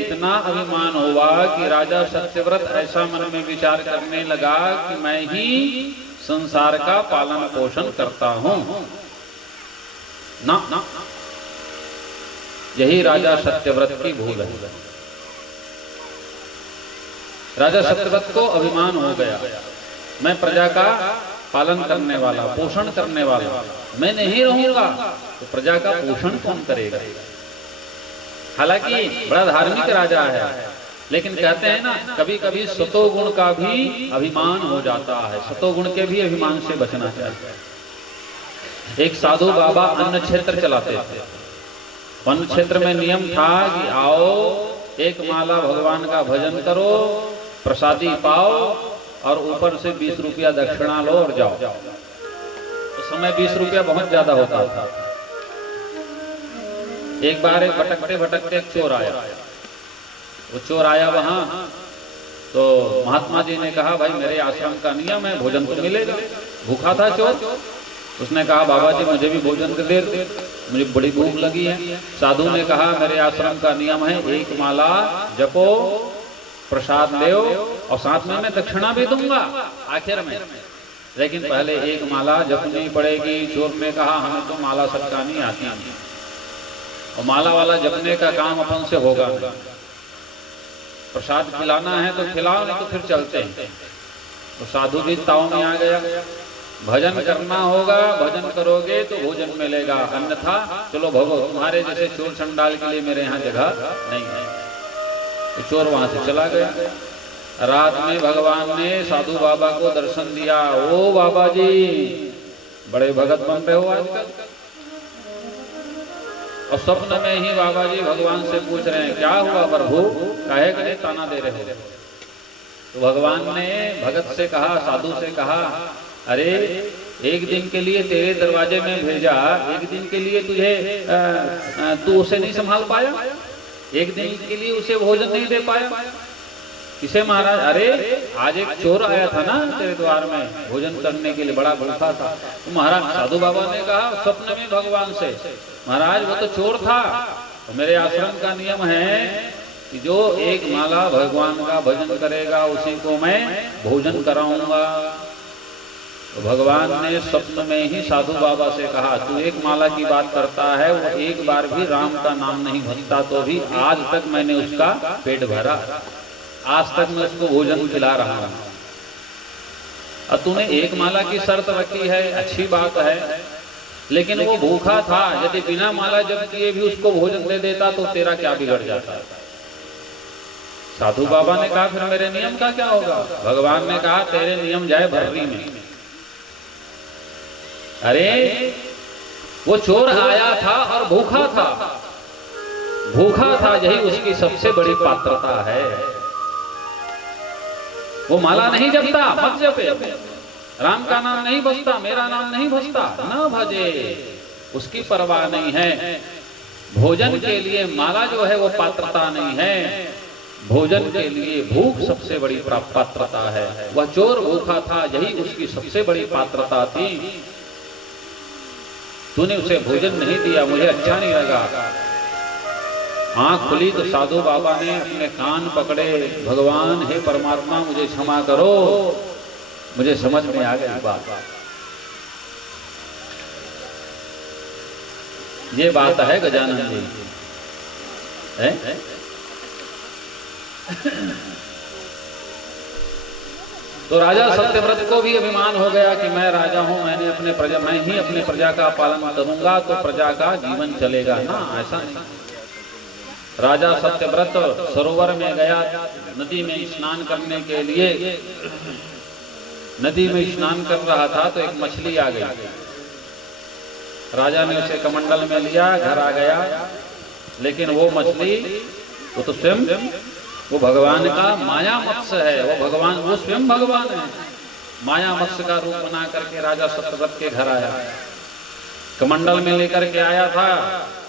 इतना अभिमान हुआ कि राजा सत्यव्रत ऐसा मन में विचार करने लगा कि मैं ही संसार का पालन पोषण करता हूं। ना, यही राजा सत्यव्रत की भूल है। राजा सत्यव्रत को अभिमान हो गया, मैं प्रजा का पालन करने वाला, पोषण करने वाला, मैं नहीं रहूंगा तो प्रजा का पोषण कौन करेगा। हालांकि बड़ा धार्मिक राजा है, लेकिन कहते हैं ना कभी कभी सतोगुण का भी अभिमान हो जाता है, सतोगुण के भी अभिमान से बचना चाहिए। एक साधु बाबा अन्न क्षेत्र चलाते थे। वन क्षेत्र में नियम था कि आओ एक माला भगवान का भजन करो, प्रसादी पाओ और ऊपर से 20 रुपया दक्षिणा लो और जाओ। उस समय 20 रुपया बहुत ज्यादा होता था। एक बार एक भटकते भटकते एक चोर आया। वो चोर आया वहां तो महात्मा जी ने कहा भाई मेरे आश्रम का नियम है, भोजन तो मिलेगा। भूखा था चोर, उसने कहा बाबा जी मुझे भी भोजन दे दे, मुझे बड़ी भूख लगी है। साधु ने कहा मेरे आश्रम का नियम है एक माला जपो, प्रसाद लो और साथ में मैं दक्षिणा भी दूंगा आखिर में, लेकिन पहले एक माला जपनी पड़ेगी। चोर ने कहा हमें तो माला सटकानी आती है और माला वाला जपने का काम अपन से होगा नहीं। प्रसाद खिलाना है तो खिलाओ, नहीं तो फिर चलते हैं। तो साधु जी ताव में आ गया, भजन करना होगा, भजन करोगे तो भोजन मिलेगा, अन्यथा चलो भगो, तुम्हारे जैसे चोर चंडाल के लिए मेरे यहाँ जगह नहीं है। तो चोर वहां से चला गया। रात में भगवान ने साधु बाबा को दर्शन दिया। ओ बाबा जी बड़े भगत बन रहे हो आजकल। और स्वप्न में ही बाबा जी भगवान से पूछ रहे हैं क्या हुआ प्रभु, काहे के ताना दे रहे हो। तो भगवान ने भगत से कहा, साधु से कहा, अरे एक दिन के लिए तेरे दरवाजे में भेजा, एक दिन के लिए तुझे तू उसे नहीं संभाल पाया, एक दिन के लिए उसे भोजन नहीं दे पाया। किसे महाराज? अरे आज एक चोर आया था ना तेरे द्वार में भोजन करने के लिए, बड़ा भूखा था। तो महाराज साधु बाबा ने कहा स्वप्न में भगवान से, महाराज वो तो चोर था। तो मेरे आश्रम का नियम है कि जो एक माला भगवान का भजन करेगा उसी को मैं भोजन कराऊंगा। तो भगवान ने स्वप्न में ही साधु बाबा से कहा तू एक माला की बात करता है, वो एक बार भी राम का नाम नहीं भजता तो भी आज तक मैंने उसका पेट भरा, आज तक मैं उसको भोजन खिला रहा हूं। अब तूने एक माला की शर्त रखी है, अच्छी बात है, लेकिन वो भूखा था, यदि बिना माला जप किए भी उसको भोजन दे देता तो तेरा क्या बिगड़ जाता। साधु बाबा ने कहा फिर मेरे नियम का क्या होगा। भगवान ने कहा तेरे नियम जाए भर्री में। अरे वो चोर आया था और भूखा था, भूखा था, यही उसकी सबसे बड़ी पात्रता है। वो माला नहीं जपता, मत जपे, राम का नाम नहीं भजता, मेरा नाम नहीं भजता, ना भजे, उसकी परवाह नहीं है। भोजन के लिए माला जो है वो पात्रता नहीं है, भोजन के लिए भूख सबसे बड़ी पात्रता है। वह चोर भूखा था, यही उसकी सबसे बड़ी पात्रता थी। तूने उसे भोजन नहीं दिया, मुझे अच्छा नहीं लगा। आंख खुली तो साधु बाबा ने अपने कान पकड़े, भगवान हे परमात्मा मुझे क्षमा करो, मुझे समझ में आ गई बात। ये बात है गजानन जी है? तो राजा सत्यव्रत को भी अभिमान हो गया कि मैं राजा हूं, मैं ही अपने प्रजा का पालन करूंगा तो प्रजा का जीवन चलेगा ना, ऐसा नहीं। राजा सत्यव्रत सरोवर में गया नदी में स्नान करने के लिए। नदी में स्नान कर रहा था तो एक मछली आ गई। राजा ने उसे कमंडल में लिया, घर आ गया, लेकिन वो मछली वो तो स्वयं वो भगवान का माया मत्स्य है, वो भगवान, वो स्वयं भगवान है। माया मत्स्य का रूप बना करके राजा सत्यव्रत के घर आया, कमंडल में लेकर के आया था।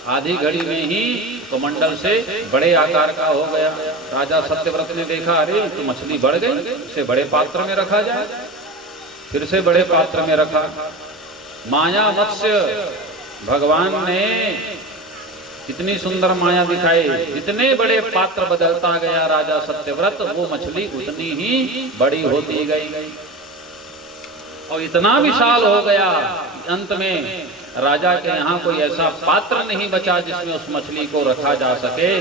आधी घड़ी में ही कमंडल से बड़े आकार का हो गया। राजा सत्यव्रत ने देखा अरे तो मछली बढ़ गई, इसे बड़े पात्र में रखा जाए। फिर से बड़े पात्र में रखा। माया मत्स्य भगवान ने कितनी सुंदर माया दिखाई। जितने बड़े पात्र बदलता गया राजा सत्यव्रत, वो मछली उतनी ही बड़ी होती गई और इतना विशाल हो गया। अंत में राजा के यहाँ कोई ऐसा पात्र नहीं बचा जिसमें उस मछली को रखा जा सके।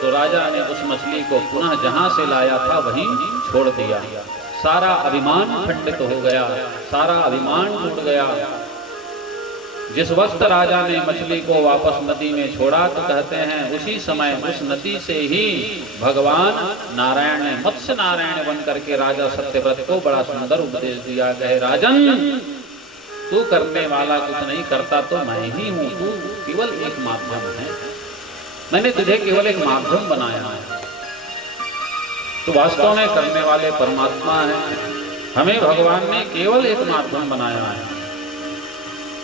तो राजा ने उस मछली को पुनः जहाँ से लाया था वहीं छोड़ दिया। सारा अभिमान खंडित हो गया, सारा अभिमान टूट गया। जिस वक्त राजा ने मछली को वापस नदी में छोड़ा तो कहते हैं उसी समय उस नदी से ही भगवान नारायण ने मत्स्य नारायण बन करके राजा सत्यव्रत को बड़ा सुंदर उपदेश दिया। कहे राजन, तू करने वाला कुछ नहीं, करता तो मैं ही हूं, तू केवल एक माध्यम है। मैंने तुझे केवल एक माध्यम बनाया है, तो वास्तव में करने वाले परमात्मा है। हमें भगवान ने केवल एक माध्यम बनाया है।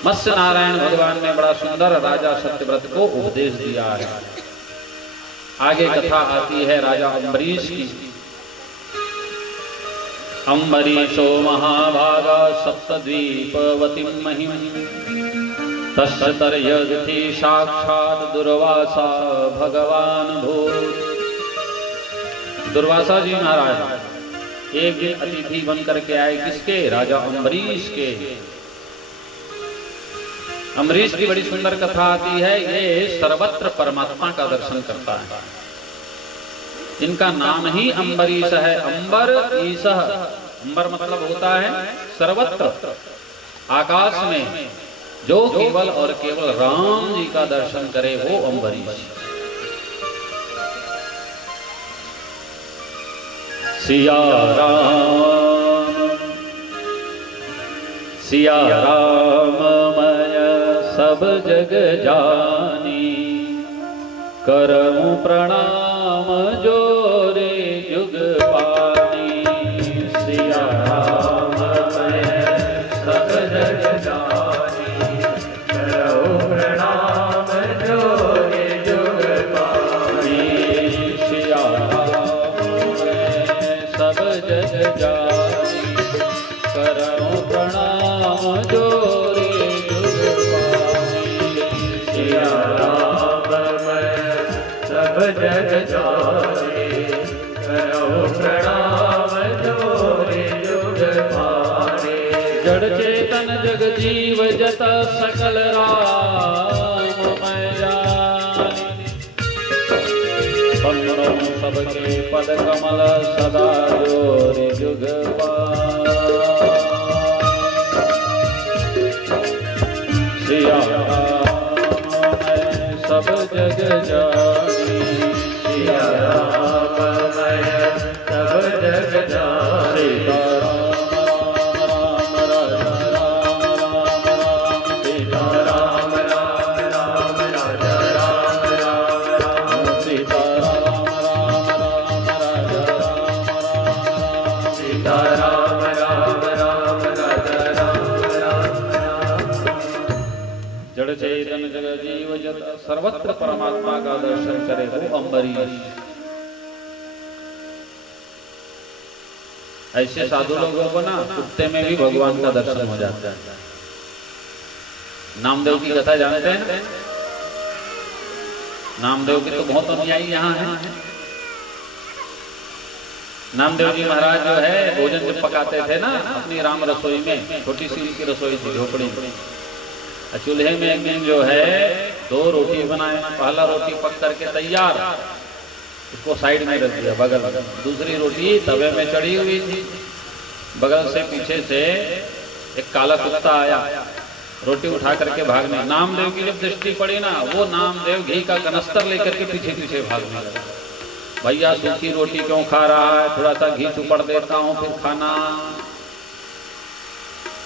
मत्स्य नारायण भगवान ने बड़ा सुंदर राजा सत्यव्रत को उपदेश दिया है। आगे कथा आती है राजा अम्बरीश की। अम्बरीशो महाभागा सप्तद्वीपवतीं महिम तस्य तर्यगति साक्षात् दुर्वासा भगवान भूत। दुर्वासा जी महाराज एक दिन अतिथि बनकर के आए। किसके? राजा अम्बरीश के। अम्बरीश की बड़ी सुंदर कथा आती है। ये सर्वत्र परमात्मा का दर्शन करता है। इनका नाम ही अम्बरीश है। अंबर ईशः, अंबर मतलब होता है सर्वत्र। आकाश में जो केवल और केवल राम जी का दर्शन करे वो अम्बरीश। सिया राम सिया राम मय सब जग जानी, करऊं प्रणाम जोरे जुग पानी। सिया राम मय सब जग जानी, करऊं प्रणाम जोरे जुग पानी। सिया राम मय सब जग जानी, करऊं प्रणाम जोरे जुग पानी। सिया राम मय सब जग जानी, करऊं प्रणाम जोरे जुग पानी। जड़ चेतन जग जीव जत सकल राममय जानी, बंदों सबके पद कमल सदा जोरे जुग पानी। सिया राम मैं सब जग जानी, सिया राम मैं सब जग जानी। सीता राम राम राम राजा राम राम राम। सीता राम राम राजा राम। सीता राम राम राम राजा राम राम। जड़ चेतन जग जीव जत सर्वत्र परमात्मा का दर्शन करे वो अम्बरीश। ऐसे साधु लोगों को ना कुत्ते में भी भगवान का दर्शन हो जाता है। नामदेव की कथा जानते हैं? नामदेव के तो बहुत अनुयायी यहाँ हैं। नामदेव जी महाराज जो है भोजन जब पकाते थे ना अपनी राम रसोई में, छोटी सी उनकी रसोई थी झोपड़ी। चूल्हे में एक दिन जो है 2 रोटी बनाए। पहला रोटी पक करके तैयार, उसको साइड में रख दिया बगल में। दूसरी रोटी तवे में चढ़ी हुई थी। बगल से पीछे से एक काला कुत्ता आया, रोटी उठा करके भागने। नामदेव की जब दृष्टि पड़ी ना, वो नामदेव घी का कनस्तर लेकर के पीछे पीछे भागने लगा। भैया सूखी रोटी क्यों खा रहा है, थोड़ा सा घी चुपड़ देता हूँ फिर खाना।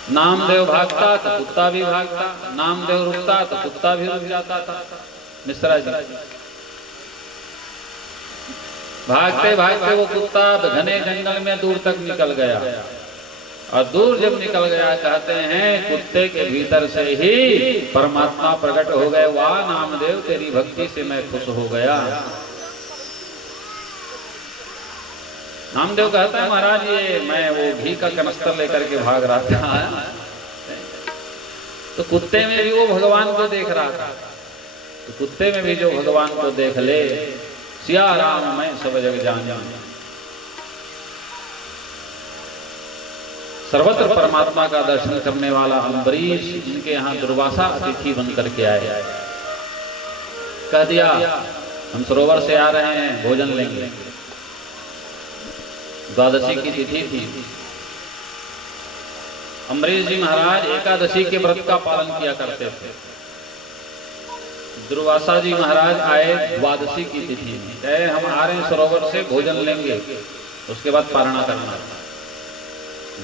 नामदेव भागता तो कुत्ता भी भागता, नामदेव रुकता तो कुत्ता भी रुक जाता था। मिश्रा जी भागते भागते वो कुत्ता घने जंगल में दूर तक निकल गया। और दूर जब निकल गया कहते हैं कुत्ते के भीतर से ही परमात्मा प्रकट हो गए। वाह नामदेव तेरी भक्ति से मैं खुश हो गया। नामदेव कहता है महाराज ये मैं वो घी का कनस्तर लेकर के भाग रहा था, तो कुत्ते में भी वो भगवान को देख रहा था। तो कुत्ते में भी जो भगवान को देख ले, सिया राम मैं सब जग जान। सर्वत्र परमात्मा का दर्शन करने वाला अम्बरीश, जिनके यहाँ दुर्वासा अतिथि बन करके आए, कह दिया हम सरोवर से आ रहे हैं, भोजन लेंगे। द्वादशी की तिथि थी। अम्बरीश जी महाराज एकादशी के व्रत का पालन किया करते थे। दुर्वासा जी महाराज आए द्वादशी की तिथि में, कहे हम आ रहे हैं सरोवर से, भोजन लेंगे, उसके बाद पारणा करना।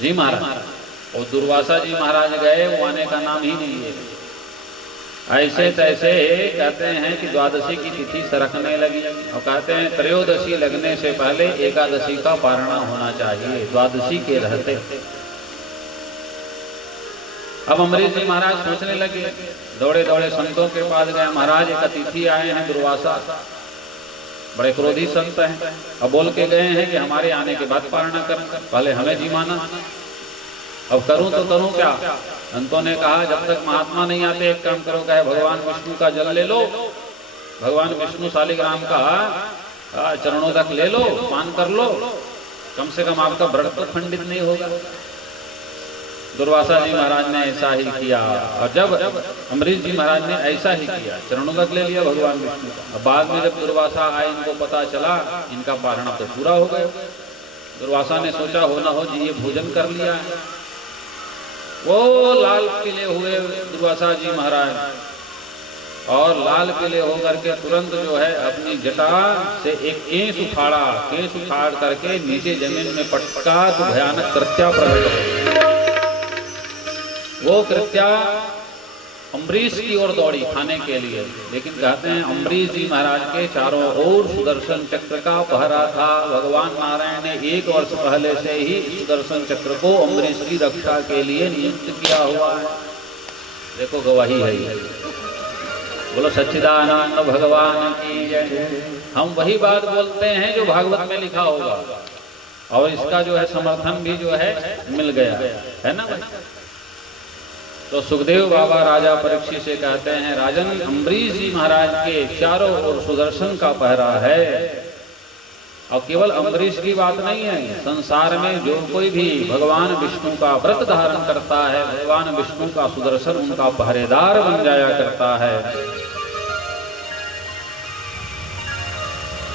जी महाराज। और दुर्वासा जी महाराज गए, वो आने का नाम ही नहीं है। ऐसे तैसे कहते हैं कि द्वादशी की तिथि सरकने लगी, और कहते हैं त्रयोदशी लगने से पहले एकादशी का पारणा होना चाहिए, द्वादशी के रहते। अब अम्बरीश जी महाराज सोचने लगे, दौड़े दौड़े संतों के पास गए, महाराज एक अतिथि आए हैं दुर्वासा, बड़े क्रोधी संत हैं, अब बोल के गए हैं कि हमारे आने के बाद पारणा करें, पहले हमें जी माना, अब करूं तो करूं क्या। संतों ने कहा जब तक महात्मा नहीं आते एक काम करो, कहे भगवान विष्णु का जल ले लो, भगवान विष्णु शालिग्राम का चरणोदक ले लो, पान कर लो, कम से कम आपका व्रत तो खंडित नहीं होगा। दुर्वासा जी महाराज ने ऐसा ही किया, और जब अम्बरीश जी महाराज ने ऐसा ही किया, चरणोदक ले लिया भगवान विष्णु का। बाद में जब दुर्वासा आए, इनको पता चला इनका पारणा तो पूरा हो गया। दुर्वासा ने सोचा हो ना हो जी ये भोजन कर लिया है। वो लाल पीले हुए दुर्वासा जी महाराज, और लाल पीले होकर के तुरंत जो है अपनी जटा से एक केस उखाड़ा, केस उखाड़ करके नीचे जमीन में पटका, तो भयानक कृत्या प्रकट हो। वो कृत्या अम्बरीश की ओर दौड़ी खाने के लिए, लेकिन कहते हैं अम्बरीश जी महाराज के चारों ओर सुदर्शन चक्र का पहरा था। भगवान नारायण ने 1 वर्ष पहले से ही सुदर्शन चक्र को अम्बरीश की रक्षा के लिए नियुक्त किया हुआ है। देखो गवाही है। बोलो सच्चिदानंद भगवान की जय। हम वही बात बोलते हैं जो भागवत में लिखा होगा, और इसका जो है समर्थन भी जो है मिल गया है ना। तो सुखदेव बाबा राजा परीक्षित से कहते हैं, राजन अम्बरीश जी महाराज के चारों ओर सुदर्शन का पहरा है। और केवल अम्बरीश की बात नहीं है, संसार में जो कोई भी भगवान विष्णु का व्रत धारण करता है, भगवान विष्णु का सुदर्शन उनका पहरेदार बन जाया करता है।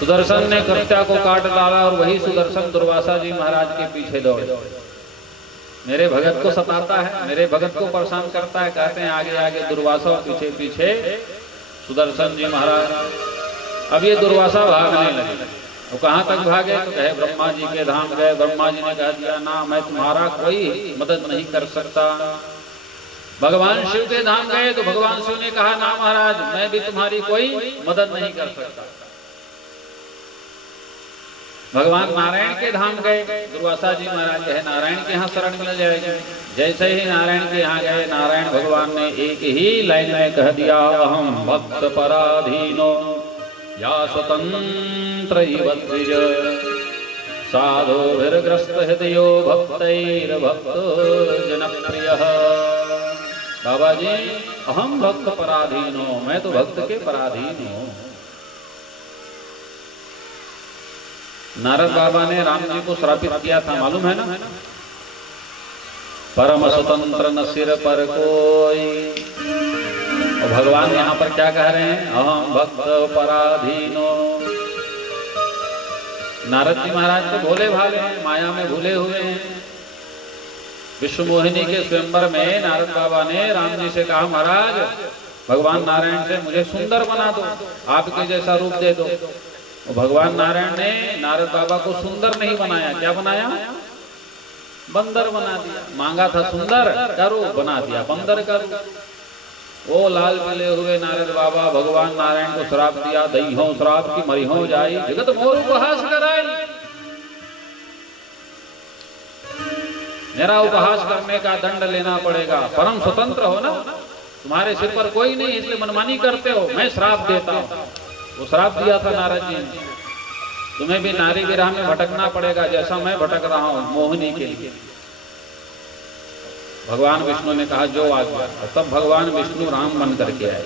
सुदर्शन ने कृत्या को काट डाला, और वही सुदर्शन दुर्वासा जी महाराज के पीछे दौड़े। मेरे भगत को सताता है, मेरे भगत को परेशान करता है। कहते हैं आगे आगे दुर्वासा, पीछे पीछे सुदर्शन जी महाराज। अब ये दुर्वासा भागने लगे। वो कहाँ तक भागे, तो कहे ब्रह्मा जी के धाम गए। ब्रह्मा जी ने कह दिया ना, मैं तुम्हारा कोई मदद नहीं कर सकता। भगवान शिव के धाम गए तो भगवान शिव ने कहा ना महाराज, मैं भी तुम्हारी कोई मदद नहीं कर सकता। भगवान नारायण के धाम गए, दुर्वासा जी महाराज कहे नारायण के यहाँ शरण मिल जाएगी। जैसे ही नारायण के यहाँ गए, नारायण भगवान ने एक ही लाइन में कह दिया, अहम भक्त पराधीनो या स्वतंत्र द्विज साधुभिर्ग्रस्त हृदयो भक्तैर्भक्तो जनप्रियः। बाबा जी अहम भक्त पराधीनो, मैं तो भक्त के पराधीन हूँ। नारद बाबा ने राम जी को श्रापित किया था, मालूम है ना। परम स्वतंत्र न सिर पर कोई। और भगवान यहाँ पर क्या कह रहे हैं, अहम भक्त पराधीनो। नारद जी महाराज तो भोले भाले हैं, माया में भूले हुए हैं। विश्व मोहिनी के स्वयंवर में नारद बाबा ने राम जी से कहा, महाराज भगवान नारायण से मुझे सुंदर बना दो, आपके जैसा रूप दे दो। भगवान नारायण ने नारद बाबा को सुंदर नहीं बनाया, क्या बनाया, बंदर बना दिया। मांगा था सुंदर, करो, बना दिया बंदर करो। वो लाल पीले हुए नारद बाबा भगवान नारायण को श्राप दिया, दई हो श्राप की मरी हो जाई, जगत मोर उपहास कराई। मेरा उपहास करने का दंड लेना पड़ेगा। परम स्वतंत्र हो ना, तुम्हारे सिर पर कोई नहीं, इसलिए मनमानी करते हो, मैं श्राप देता हूँ। वो श्राप दिया था नारद जी ने, तुम्हें भी नारी विरह में भटकना पड़ेगा जैसा मैं भटक रहा हूं मोहिनी के लिए। भगवान विष्णु ने कहा जो आ गया, और तब भगवान विष्णु राम बन करके आए।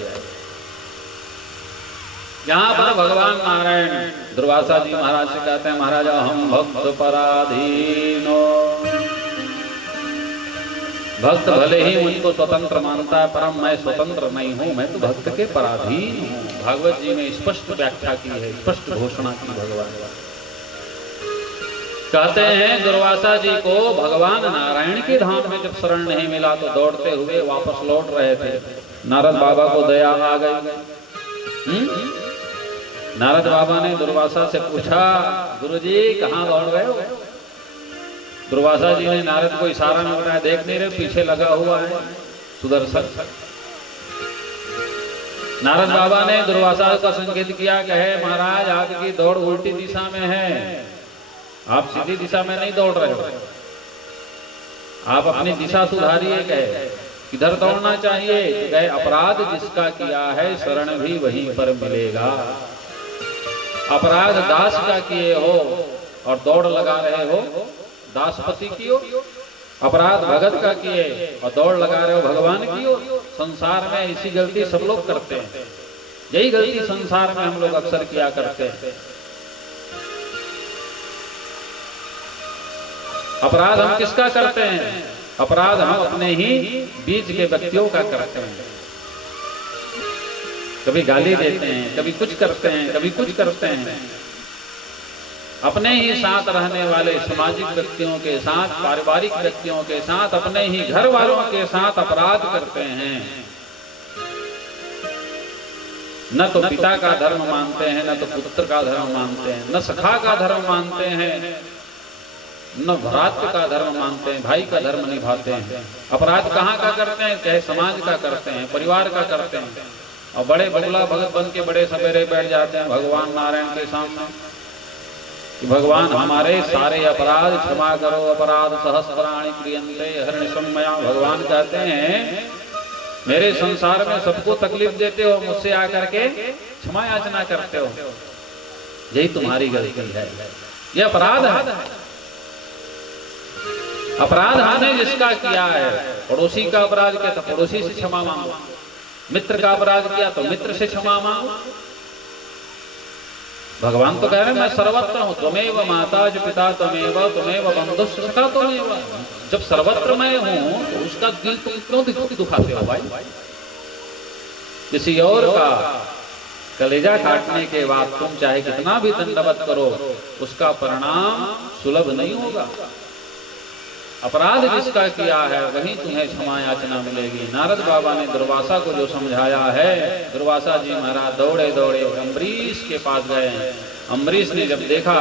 यहाँ पर भगवान नारायण दुर्वासा जी महाराज से कहते हैं, महाराज हम भक्त पराधीनो। भक्त भले ही मुझको स्वतंत्र मानता है, परम मैं स्वतंत्र नहीं हूँ, मैं तो भक्त के पराधीन हूँ। भागवत जी में स्पष्ट व्याख्या की है, स्पष्ट घोषणा की भगवान। कहते हैं दुर्वासा जी को भगवान नारायण के धाम में जब शरण नहीं मिला तो दौड़ते हुए वापस लौट रहे थे। नारद बाबा को दया आ गई। नारद बाबा ने दुर्वासा से पूछा, गुरुजी कहाँ दौड़ गए हो? दुर्वासा जी ने नारद को इशारा में बताया, देख नहीं रहे पीछे लगा हुआ है सुदर्शन। नारद बाबा ने दुर्वासा का संकेत किया, कहे महाराज आपकी दौड़ उल्टी दिशा में है, आप सीधी दिशा में नहीं दौड़ रहे हो, आप अपनी दिशा सुधारिए। कहे किधर दौड़ना चाहिए? तो कहे अपराध जिसका किया है शरण भी वहीं पर मिलेगा। अपराध दास का किए हो और दौड़ लगा रहे हो दासपति की हो, अपराध भगत का किए और दौड़ लगा रहे हो भगवान की हो। संसार में इसी गलती सब लोग करते हैं, यही गलती संसार में हम लोग अक्सर किया करते हैं। अपराध हम किसका करते हैं? अपराध हम अपने ही बीच के व्यक्तियों का करते हैं। कभी गाली देते हैं, कभी कुछ करते हैं, कभी कुछ करते हैं। अपने ही साथ रहने वाले सामाजिक व्यक्तियों के साथ, पारिवारिक व्यक्तियों के साथ, अपने ही घर वालों के साथ अपराध करते हैं। न तो पिता का धर्म मानते हैं, न तो पुत्र का धर्म मानते हैं, न सखा का धर्म मानते हैं, न भ्रातृ का धर्म मानते हैं, भाई का धर्म निभाते हैं। अपराध कहाँ का करते हैं? चाहे समाज का करते हैं, परिवार का करते हैं। और बड़े बगुला भगत बन के बड़े सवेरे बैठ जाते हैं भगवान नारायण के सामने कि भगवान हमारे सारे अपराध क्षमा करो, अपराध सहस्राणि क्रियन्ते हर्निशं मया। भगवान कहते हैं मेरे संसार में सबको तकलीफ देते हो, मुझसे आकर के क्षमा याचना करते हो, यही तुम्हारी गलती है, यह अपराध है। अपराध हमने जिसका किया है, पड़ोसी का अपराध किया तो पड़ोसी से क्षमा मांगो, मित्र का अपराध किया तो मित्र से क्षमा मांगो। भगवान तो कह रहे हैं मैं सर्वत्र हूं, त्वमेव माता च पिता त्वमेव, त्वमेव बंधुश्च सखा त्वमेव। जब सर्वत्र मैं हूं तो उसका दिल तुम क्यों दुखाते हो भाई? किसी और का कलेजा काटने के बाद तुम चाहे कितना भी दंडवत करो, उसका परिणाम सुलभ नहीं होगा। अपराध जिसका किया है वहीं तुम्हें क्षमा याचना मिलेगी। नारद बाबा ने दुर्वासा को जो समझाया है, दुर्वासा जी महाराज दौड़े दौड़े अम्बरीश के पास गए। अम्बरीश ने जब देखा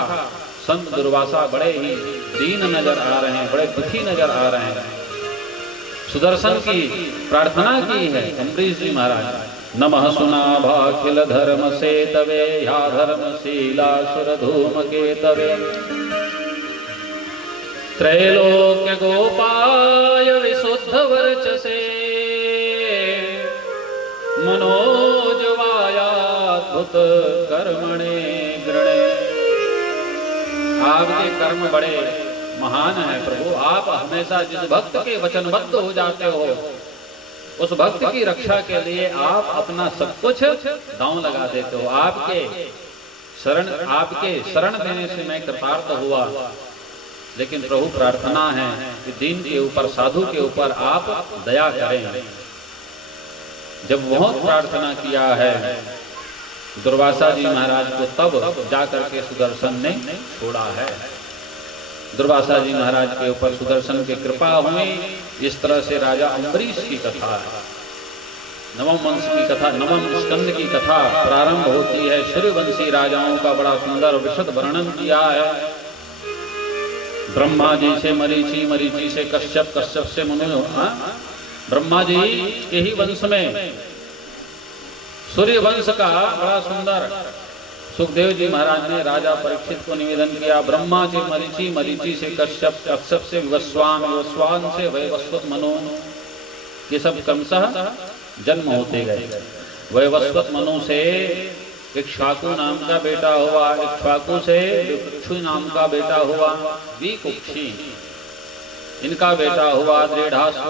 संत दुर्वासा बड़े ही दीन नजर आ रहे हैं, बड़े दुखी नजर आ रहे हैं, सुदर्शन की प्रार्थना की है अम्बरीश जी महाराज। नमः सुनाभाखिल धर्म से तवे, या धर्मशीला सुर धूम के तवे, त्रैलोक्य गोपाय विशुद्ध वर्चसे, मनोजवायाद्भुत कर्मणे गृणे। आपके कर्म बड़े महान है प्रभु, आप हमेशा जिस भक्त के वचनबद्ध हो जाते हो, उस भक्त की रक्षा के लिए आप अपना सब कुछ दांव लगा देते हो। आपके शरण देने से मैं कृतार्थ हुआ, लेकिन प्रभु प्रार्थना है कि दीन के ऊपर, साधु के ऊपर आप दया करें। जब बहुत प्रार्थना किया है दुर्वासा जी महाराज को, तब जाकर के सुदर्शन ने छोड़ा है। दुर्वासा जी महाराज के ऊपर सुदर्शन की कृपा हुई। इस तरह से राजा अम्बरीश की कथा, नवम वंश की कथा, नवम स्कंद की कथा प्रारंभ होती है। सूर्यवंशी राजाओं का बड़ा सुंदर विशद वर्णन किया है। ब्रह्मा जी से मरीचि, मरीचि से कश्यप, कश्यप से मनु। ब्रह्मा जी के ही वंश में सूर्य वंश का बड़ा सुंदर सुखदेव जी महाराज ने राजा परीक्षित को निवेदन किया। ब्रह्मा से मरीचि, मरीचि से कश्यप, कश्यप से विवस्वान, विवस्वान से वैवस्वत मनु। ये सब क्रमशः जन्म होते गए। वैवस्वत मनु से इक्ष्वाकु नाम का बेटा हुआ, इक्ष्वाकु से विकुक्षु नाम का बेटा हुआ, विकुक्षी इनका बेटा हुआ दृढ़ास्व,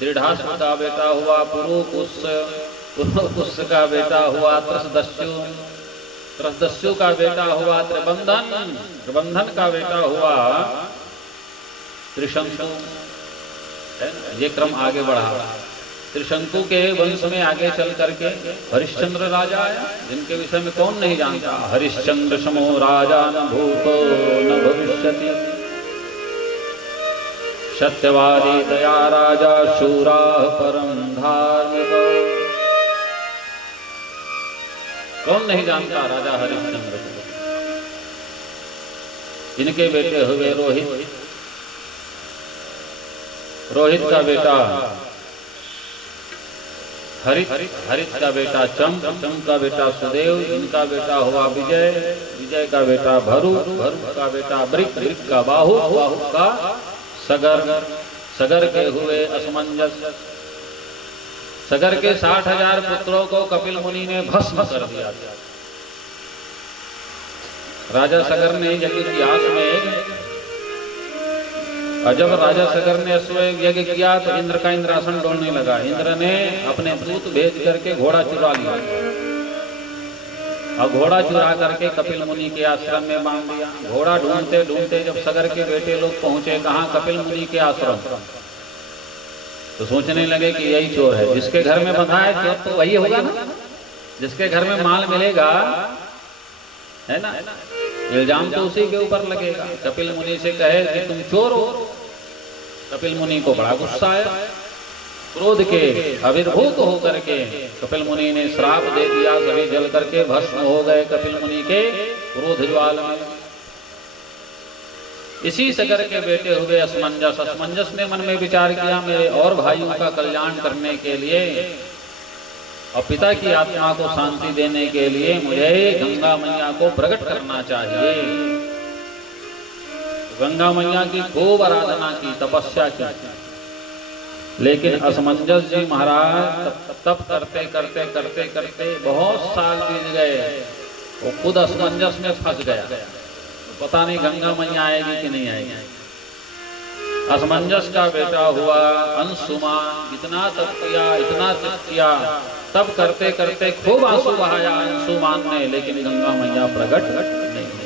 दृढ़ास्व का बेटा हुआ पुरुकुश, उसका बेटा हुआ त्रसदस्यु, त्रसदस्यु का बेटा हुआ त्रिबंधन, त्रिबंधन का बेटा हुआ त्रिशंकु। ये क्रम आगे बढ़ा। त्रिशंकु के वंश में आगे चल करके हरिश्चंद्र राजा आया, जिनके विषय में कौन नहीं जानता। हरिश्चंद्र समो राजा न भूतो न भविष्यति, सत्यवादी दया राजा शूरा परम धार्मिक। कौन नहीं जानता राजा हरिश्चंद्र को। इनके बेटे हुए रोहित, रोहित का बेटा हरित, हरित का बेटा चंप, चंप का बेटा सुदेव, इनका बेटा हुआ विजय, विजय का बेटा भरु, भरु का बेटा वृक, वृक का बाहु, बाहु का सगर, सगर के हुए असमंजस। सगर के 60,000 पुत्रों को कपिल मुनि ने भस्म कर दिया। राजा सगर ने यज्ञ इतिहास में, और जब राजा सगर ने अश्वमेध यज्ञ किया तो इंद्र का इंद्रासन डोलने लगा। इंद्र ने अपने दूत भेज करके घोड़ा चुरा लिया, और घोड़ा चुरा करके कपिल मुनि के आश्रम में बांध दिया। घोड़ा ढूंढते ढूंढते जब सगर के बेटे लोग पहुंचे कहाँ, कपिल मुनि के आश्रम, तो सोचने लगे कि यही चोर है। जिसके घर में बंधा है चोर तो वही होगा ना, जिसके घर में माल मिलेगा, है ना, इल्जाम तो उसी के ऊपर लगेगा। कपिल मुनि से कहे कि तुम चोर हो। कपिल मुनि को बड़ा गुस्सा आया, क्रोध के आविर्भूत होकर के कपिल मुनि ने श्राप दे दिया। सभी जल करके भस्म हो गए कपिल मुनि के क्रोध ज्वाल में। इसी सगर के बेटे हुए असमंजस, असमंजस ने मन में विचार किया मेरे और भाइयों का कल्याण करने के लिए और पिता की आत्मा को शांति देने के लिए मुझे गंगा मैया को प्रकट करना चाहिए। गंगा मैया की खूब आराधना की, तपस्या की, लेकिन असमंजस जी महाराज तप करते करते करते करते बहुत साल बीत गए। वो खुद असमंजस में फंस गया, पता नहीं गंगा मैया आएगी कि नहीं आएगी। असमंजस का बेटा हुआ अंशुमान, इतना तप किया, इतना तप किया, तब करते करते खूब आंसू बहाया अंशुमान ने, लेकिन गंगा मैया प्रकट नहीं हुई।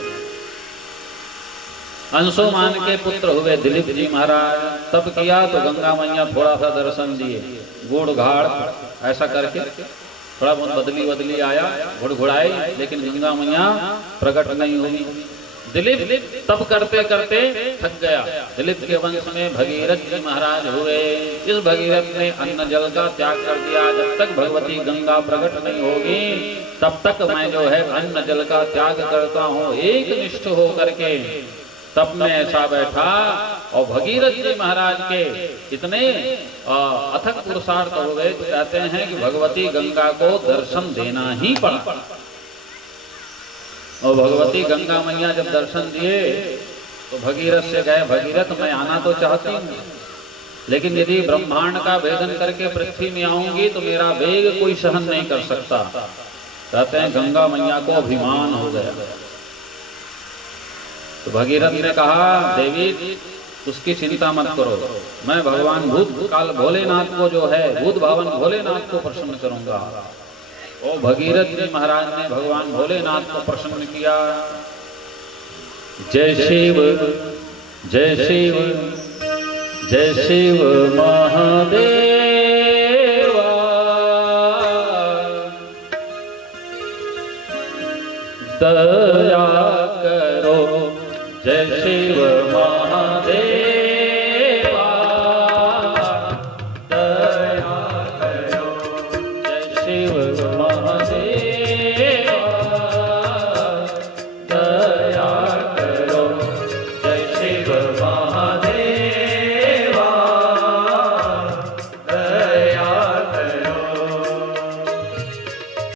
अंशुमान के पुत्र हुए दिलीप जी महाराज, तब किया तो गंगा मैया थोड़ा सा दर्शन दिए, गुड़ घाड़ ऐसा करके थोड़ा बहुत बदली बदली आया, घुड़घुड़ाई, लेकिन गंगा मैया प्रकट नहीं हुई। दिलीप तब करते करते थक गया। दिलीप के वंश में भगीरथ जी महाराज हुए। इस भगीरथ ने अन्न जल का त्याग कर दिया। जब तक भगवती गंगा प्रकट नहीं होगी तब तक मैं जो है अन्न जल का त्याग करता हूँ एक निष्ठ हो करके। तब मैं ऐसा बैठा और भगीरथ जी महाराज के इतने अथक पुरुषार्थ हो गए तो कहते हैं कि भगवती गंगा को दर्शन देना ही पड़ा। और भगवती गंगा मैया जब दर्शन दिए तो भगीरथ से गए, भगीरथ मैं आना तो चाहती हूँ, लेकिन यदि ब्रह्मांड का भेदन करके पृथ्वी में आऊंगी तो मेरा वेग कोई सहन नहीं कर सकता। कहते हैं गंगा मैया को अभिमान हो गया। तो भगीरथ ने कहा देवी उसकी चिंता मत करो, मैं भगवान भूत काल भोलेनाथ को जो है भूत भावन भोलेनाथ को प्रसन्न करूंगा। और भगीरथ जी महाराज ने भगवान भोलेनाथ को प्रसन्न किया। जय शिव जय शिव जय शिव महादेवा, दया करो जय शिव महादेव।